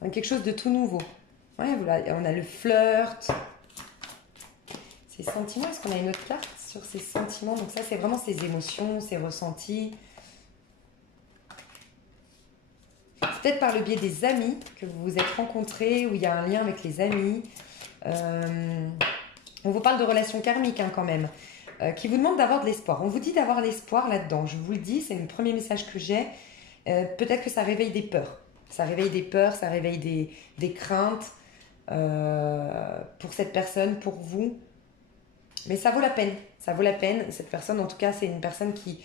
Quelque chose de tout nouveau. Ouais, voilà, on a le flirt. Ces sentiments, est-ce qu'on a une autre carte sur ces sentiments? Donc ça, c'est vraiment ses émotions, ses ressentis. C'est peut-être par le biais des amis que vous vous êtes rencontrés, où il y a un lien avec les amis. On vous parle de relations karmiques quand même, qui vous demandent d'avoir de l'espoir. On vous dit d'avoir l'espoir là-dedans, je vous le dis, c'est le premier message que j'ai. Peut-être que ça réveille des peurs. Ça réveille des peurs, ça réveille des craintes pour cette personne, pour vous. Mais ça vaut la peine. Ça vaut la peine. Cette personne, en tout cas, c'est une personne qui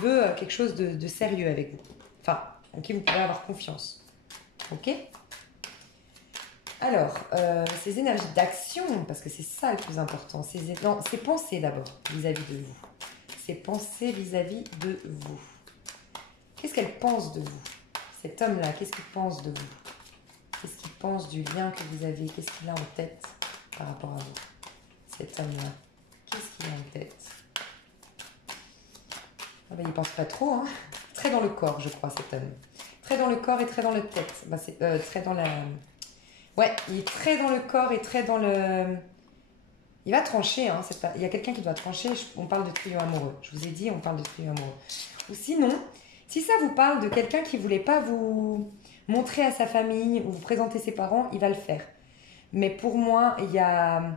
veut quelque chose de sérieux avec vous. Enfin, en qui vous pouvez avoir confiance. Ok? Alors, ces énergies d'action, parce que c'est ça le plus important. Ces pensées d'abord vis-à-vis de vous. Ces pensées vis-à-vis de vous. Qu'est-ce qu'elle pense de vous? Cet homme-là, qu'est-ce qu'il pense de vous? Qu'est-ce qu'il pense du lien que vous avez? Qu'est-ce qu'il a en tête par rapport à vous? Cet homme-là, qu'est-ce qu'il a en tête? Ah ben, il ne pense pas trop, hein. Très dans le corps, je crois, cet homme. Très dans le corps et très dans le tête. Ben, c'est très dans la... Ouais, il est très dans le corps et très dans le... Il va trancher, hein. Il y a quelqu'un qui doit trancher. On parle de trio amoureux. Je vous ai dit, on parle de trio amoureux. Ou sinon... Si ça vous parle de quelqu'un qui ne voulait pas vous montrer à sa famille ou vous présenter ses parents, il va le faire. Mais pour moi, il y a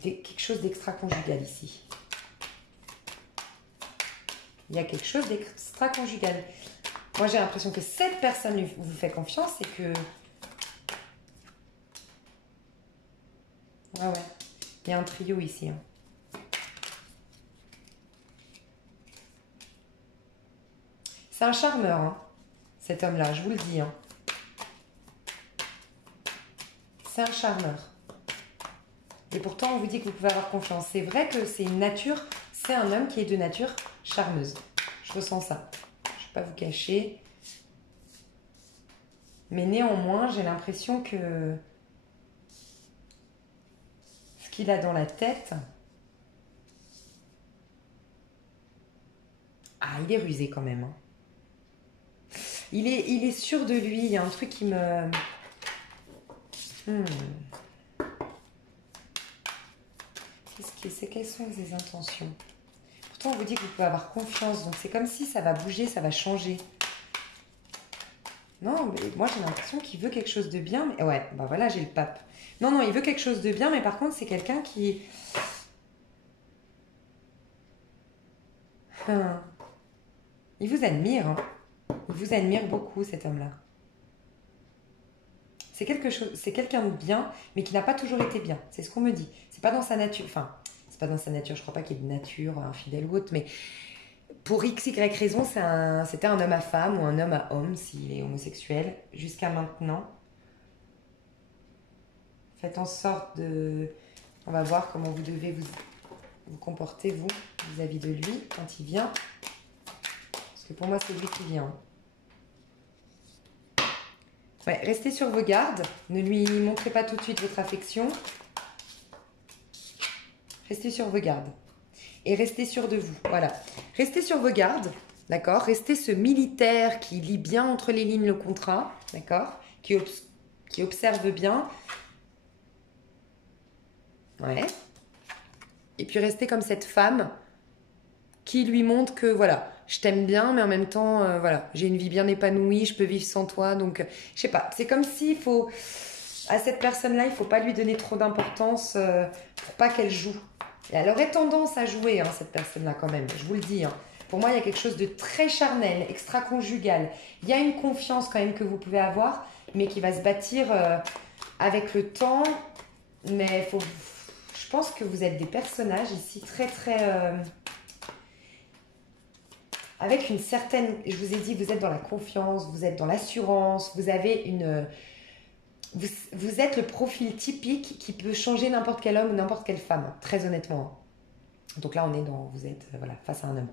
quelque chose d'extra-conjugal ici. Il y a quelque chose d'extra-conjugal. Moi, j'ai l'impression que cette personne vous fait confiance et que... Ah ouais, il y a un trio ici. Hein. C'est un charmeur, hein, cet homme-là, je vous le dis. Hein. C'est un charmeur. Et pourtant, on vous dit que vous pouvez avoir confiance. C'est vrai que c'est une nature, c'est un homme qui est de nature charmeuse. Je ressens ça. Je ne vais pas vous cacher. Mais néanmoins, j'ai l'impression que... qu'il a dans la tête. Ah, il est rusé quand même. Hein. Il est sûr de lui. Il y a un truc qui me... Quelles sont ses intentions? Pourtant, on vous dit que vous pouvez avoir confiance. Donc, c'est comme si ça va bouger, ça va changer. Non, mais moi, j'ai l'impression qu'il veut quelque chose de bien. Mais... Ouais, bah voilà, j'ai le pape. Non, il veut quelque chose de bien, mais par contre, c'est quelqu'un qui... Il vous admire. Hein. Il vous admire beaucoup, cet homme-là. C'est quelqu'un de bien, mais qui n'a pas toujours été bien. C'est ce qu'on me dit. C'est pas dans sa nature. Enfin, c'est pas dans sa nature. Je crois pas qu'il y ait de nature infidèle ou autre, mais pour x, y raison, c'était un homme à femme ou un homme à homme, s'il est homosexuel, jusqu'à maintenant. Faites en sorte de... On va voir comment vous devez vous comporter, vous, vis-à-vis de lui, quand il vient. Parce que pour moi, c'est lui qui vient. Ouais, restez sur vos gardes. Ne lui montrez pas tout de suite votre affection. Restez sur vos gardes. Et restez sûr de vous. Voilà. Restez sur vos gardes. D'accord? Restez ce militaire qui lit bien entre les lignes le contrat. D'accord? Qui observe bien. Ouais. Et puis restez comme cette femme qui lui montre que voilà, je t'aime bien, mais en même temps, voilà, j'ai une vie bien épanouie, je peux vivre sans toi. Donc, je sais pas, c'est comme s'il faut, à cette personne-là, il faut pas lui donner trop d'importance pour pas qu'elle joue. Et elle aurait tendance à jouer, hein, cette personne-là quand même, je vous le dis. Hein. Pour moi, il y a quelque chose de très charnel, extra-conjugal. Il y a une confiance quand même que vous pouvez avoir, mais qui va se bâtir avec le temps. Mais je pense que vous êtes des personnages ici très, très... avec une certaine... Je vous ai dit, vous êtes dans la confiance, vous êtes dans l'assurance, vous avez une... Vous êtes le profil typique qui peut changer n'importe quel homme ou n'importe quelle femme, très honnêtement. Donc là, vous êtes voilà, face à un homme.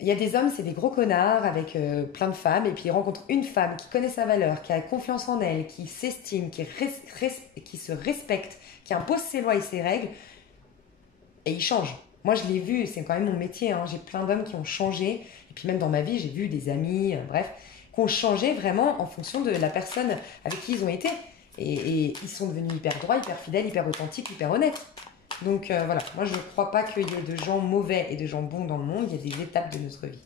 Il y a des hommes, c'est des gros connards avec plein de femmes, et puis ils rencontrent une femme qui connaît sa valeur, qui a confiance en elle, qui s'estime, qui se respecte, qui impose ses lois et ses règles, et ils changent. Moi, je l'ai vu, c'est quand même mon métier, hein. J'ai plein d'hommes qui ont changé, et puis même dans ma vie, j'ai vu des amis, bref, qui ont changé vraiment en fonction de la personne avec qui ils ont été. Et ils sont devenus hyper droits, hyper fidèles, hyper authentiques, hyper honnêtes. Donc voilà, moi je ne crois pas qu'il y ait de gens mauvais et de gens bons dans le monde, il y a des étapes de notre vie.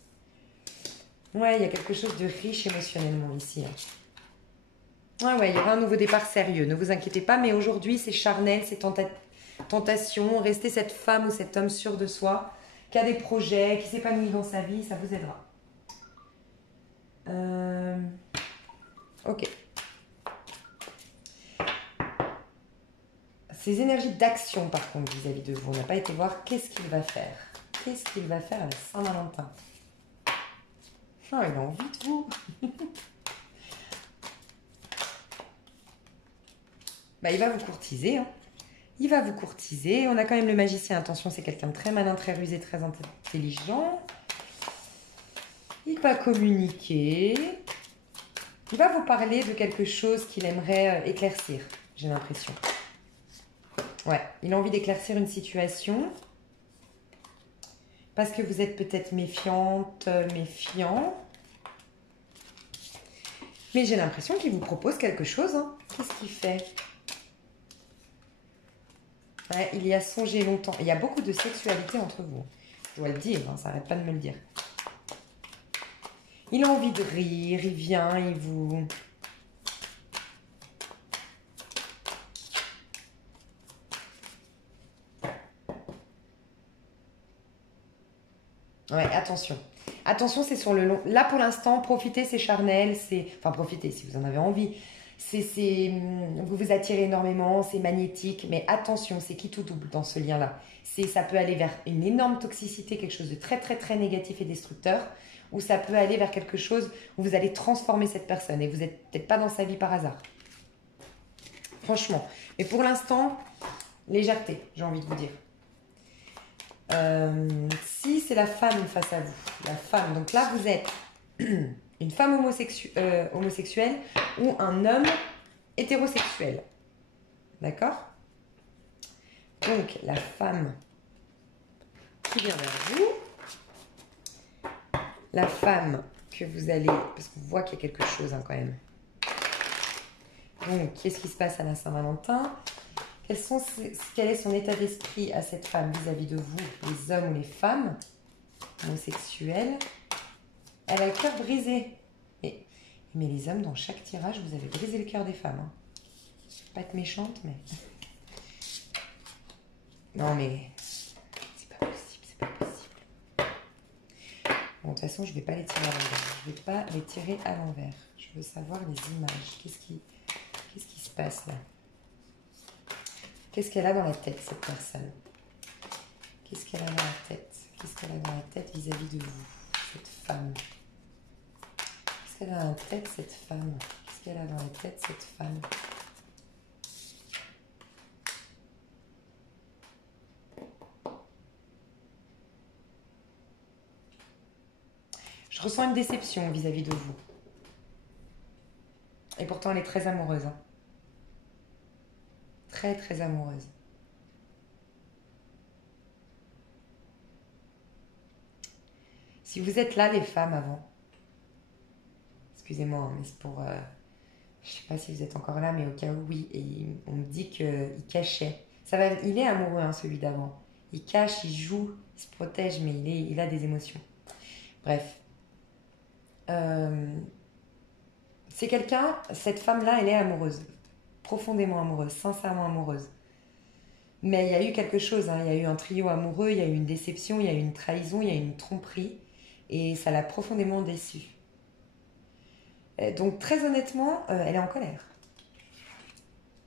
Ouais, il y a quelque chose de riche émotionnellement ici. Ouais, il y aura un nouveau départ sérieux, ne vous inquiétez pas, mais aujourd'hui c'est charnel, c'est tentation, restez cette femme ou cet homme sûr de soi, qui a des projets, qui s'épanouit dans sa vie, ça vous aidera. Ok. Ces énergies d'action, par contre, vis-à-vis de vous, on n'a pas été voir qu'est-ce qu'il va faire. Qu'est-ce qu'il va faire à la Saint-Valentin? Oh, il a envie de vous. Bah, il va vous courtiser. Hein. Il va vous courtiser. On a quand même le magicien. Attention, c'est quelqu'un de très malin, très rusé, très intelligent. Il va communiquer. Il va vous parler de quelque chose qu'il aimerait éclaircir, j'ai l'impression. Ouais, il a envie d'éclaircir une situation. Parce que vous êtes peut-être méfiante, méfiant. Mais j'ai l'impression qu'il vous propose quelque chose. Hein. Qu'est-ce qu'il fait? Ouais, il y a songé longtemps. Il y a beaucoup de sexualité entre vous. Je dois le dire, hein, ça n'arrête pas de me le dire. Il a envie de rire, il vient, il vous... Ouais, attention. Attention, c'est sur le long. Là, pour l'instant, profitez, c'est charnel. Enfin, profitez si vous en avez envie. Vous vous attirez énormément, c'est magnétique. Mais attention, c'est qui tout double dans ce lien-là. Ça peut aller vers une énorme toxicité, quelque chose de très, très, très négatif et destructeur. Ou ça peut aller vers quelque chose où vous allez transformer cette personne. Et vous n'êtes peut-être pas dans sa vie par hasard. Franchement. Mais pour l'instant, légèreté, j'ai envie de vous dire. Si c'est la femme face à vous, la femme, donc là vous êtes une femme homosexuelle ou un homme hétérosexuel, d'accord? Donc la femme qui vient vers vous, la femme que vous allez, parce qu'on voit qu'il y a quelque chose hein, quand même. Donc qu'est-ce qui se passe à la Saint-Valentin? Quel est son état d'esprit à cette femme vis-à-vis de vous, les hommes ou les femmes homosexuels? Elle a le cœur brisé. Mais les hommes, dans chaque tirage, vous avez brisé le cœur des femmes. Hein. Pas être méchante, mais... Non, mais... C'est pas possible, c'est pas possible. Bon, de toute façon, je ne vais pas les tirer à l'envers. Je ne vais pas les tirer à l'envers. Je veux savoir les images. Qu'est-ce qui se passe là? Qu'est-ce qu'elle a dans la tête, cette personne? Qu'est-ce qu'elle a dans la tête? Qu'est-ce qu'elle a dans la tête vis-à-vis de vous, cette femme? Qu'est-ce qu'elle a dans la tête, cette femme? Qu'est-ce qu'elle a dans la tête, cette femme? Je ressens une déception vis-à-vis de vous. Et pourtant, elle est très amoureuse. Hein. Très, très amoureuse. Si vous êtes là, les femmes, avant, excusez-moi, mais c'est pour... je ne sais pas si vous êtes encore là, mais au cas où, oui. Et on me dit qu'il cachait. Il est amoureux, hein, celui d'avant. Il cache, il joue, il se protège, mais il a des émotions. Bref. C'est quelqu'un, cette femme-là, elle est amoureuse. Profondément amoureuse, sincèrement amoureuse. Mais il y a eu quelque chose, hein. Il y a eu un trio amoureux, il y a eu une déception, il y a eu une trahison, il y a eu une tromperie. Et ça l'a profondément déçue. Donc très honnêtement, elle est en colère.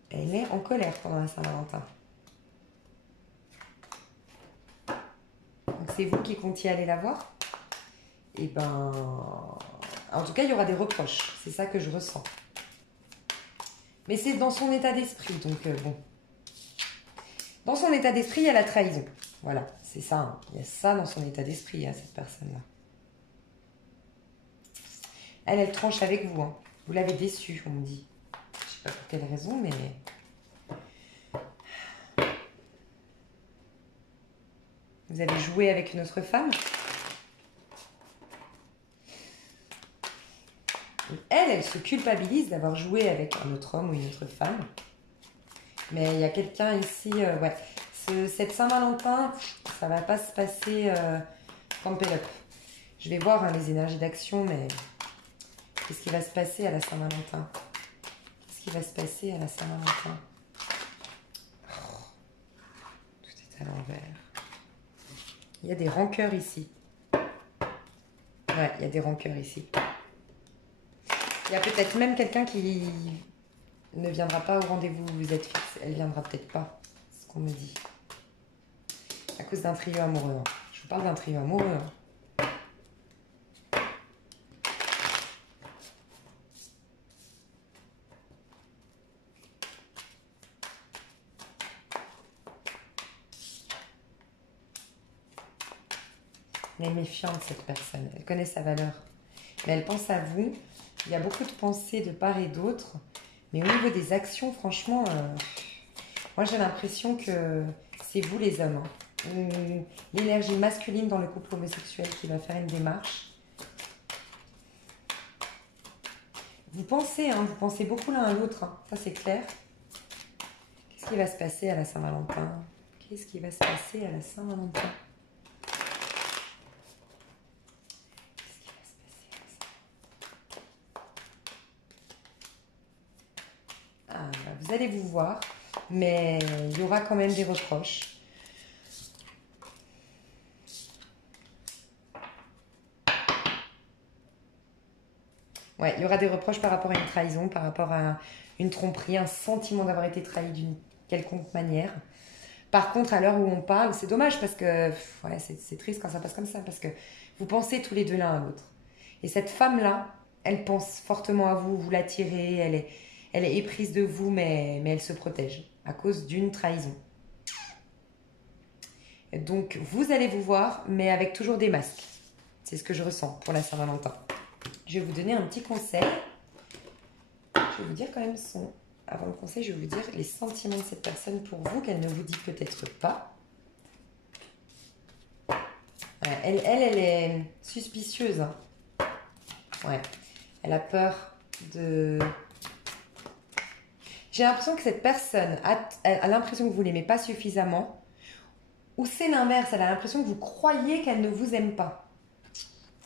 Elle est en colère pendant la Saint-Valentin. Donc c'est vous qui comptiez aller la voir? Et ben... En tout cas, il y aura des reproches. C'est ça que je ressens. Mais c'est dans son état d'esprit, donc bon. Dans son état d'esprit, il y a la trahison. Voilà, c'est ça. Hein. Il y a ça dans son état d'esprit, hein, cette personne-là. Elle tranche avec vous. Hein. Vous l'avez déçue, on me dit. Je ne sais pas pour quelle raison, mais... Vous avez joué avec une autre femme? Elle se culpabilise d'avoir joué avec un autre homme ou une autre femme. Mais il y a quelqu'un ici, ouais. cette Saint-Valentin, ça va pas se passer campé up. Je vais voir les énergies d'action, mais qu'est-ce qui va se passer à la Saint-Valentin? Qu'est-ce qui va se passer à la Saint-Valentin? Tout est à l'envers. Il y a des rancœurs ici. Ouais, il y a des rancœurs ici. Il y a peut-être même quelqu'un qui ne viendra pas au rendez-vous où vous êtes fixe. Elle viendra peut-être pas, c'est ce qu'on me dit. À cause d'un trio amoureux. Je vous parle d'un trio amoureux. Elle est méfiante, cette personne. Elle connaît sa valeur. Mais elle pense à vous. Il y a beaucoup de pensées de part et d'autre. Mais au niveau des actions, franchement, moi j'ai l'impression que c'est vous les hommes. L'énergie masculine dans le couple homosexuel qui va faire une démarche. Vous pensez beaucoup l'un à l'autre. Ça c'est clair. Qu'est-ce qui va se passer à la Saint-Valentin? Qu'est-ce qui va se passer à la Saint-Valentin? Vous allez vous voir, mais il y aura quand même des reproches. Ouais, il y aura des reproches par rapport à une trahison, par rapport à une tromperie, un sentiment d'avoir été trahi d'une quelconque manière. Par contre, à l'heure où on parle, c'est dommage parce que ouais, c'est triste quand ça passe comme ça, parce que vous pensez tous les deux l'un à l'autre. Et cette femme-là, elle pense fortement à vous, vous l'attirez, elle est éprise de vous, mais elle se protège à cause d'une trahison. Donc, vous allez vous voir, mais avec toujours des masques. C'est ce que je ressens pour la Saint-Valentin. Je vais vous donner un petit conseil. Je vais vous dire quand même avant le conseil, je vais vous dire les sentiments de cette personne pour vous, qu'elle ne vous dit peut-être pas. Elle est suspicieuse. Hein. Ouais. Elle a peur de... J'ai l'impression que cette personne a l'impression que vous ne l'aimez pas suffisamment. Ou c'est l'inverse, elle a l'impression que vous croyez qu'elle ne vous aime pas.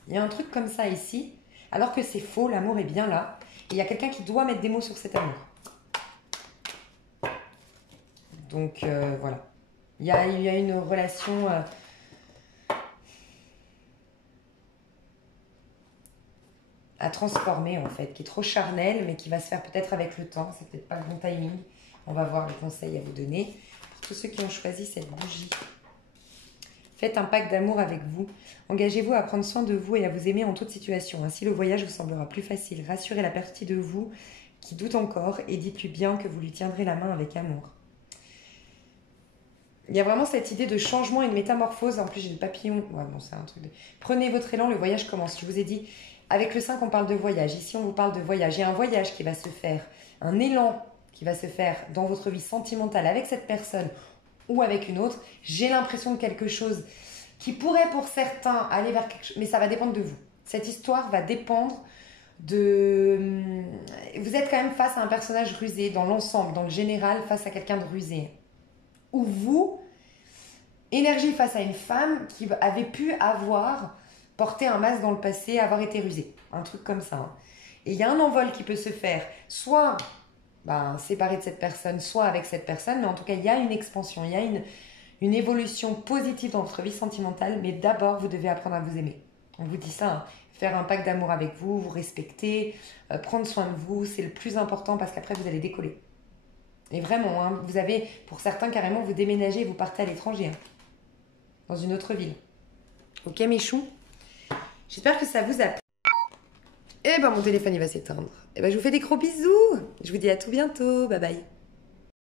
Il y a un truc comme ça ici, alors que c'est faux, l'amour est bien là. Et il y a quelqu'un qui doit mettre des mots sur cet amour. Donc voilà. Il y a une relation... à transformer en fait, qui est trop charnelle, mais qui va se faire peut-être avec le temps. C'est peut-être pas le bon timing. On va voir les conseils à vous donner. Pour tous ceux qui ont choisi cette bougie, faites un pacte d'amour avec vous. Engagez-vous à prendre soin de vous et à vous aimer en toute situation. Ainsi, le voyage vous semblera plus facile. Rassurez la partie de vous qui doute encore et dites-lui bien que vous lui tiendrez la main avec amour. Il y a vraiment cette idée de changement et de métamorphose. En plus, j'ai le papillon. Ouais, bon, c'est un truc de... Prenez votre élan, le voyage commence. Je vous ai dit, avec le 5, on parle de voyage. Ici, on vous parle de voyage. Il y a un voyage qui va se faire, un élan qui va se faire dans votre vie sentimentale avec cette personne ou avec une autre. J'ai l'impression de quelque chose qui pourrait pour certains aller vers quelque chose, mais ça va dépendre de vous. Cette histoire va dépendre de... Vous êtes quand même face à un personnage rusé dans l'ensemble, dans le général, face à quelqu'un de rusé. Ou vous, énergie face à une femme qui avait pu avoir porté un masque dans le passé, avoir été rusée. Un truc comme ça. Hein. Et il y a un envol qui peut se faire, soit séparé de cette personne, soit avec cette personne, mais en tout cas, il y a une expansion, il y a une évolution positive dans votre vie sentimentale, mais d'abord, vous devez apprendre à vous aimer. On vous dit ça, hein. Faire un pacte d'amour avec vous, vous respecter, prendre soin de vous, c'est le plus important parce qu'après, vous allez décoller. Et vraiment, hein, vous avez, pour certains, carrément, vous déménagez et vous partez à l'étranger, hein, dans une autre ville. Ok, mes choux? J'espère que ça vous a plu. Eh ben, mon téléphone, il va s'éteindre. Eh ben, je vous fais des gros bisous. Je vous dis à tout bientôt. Bye bye.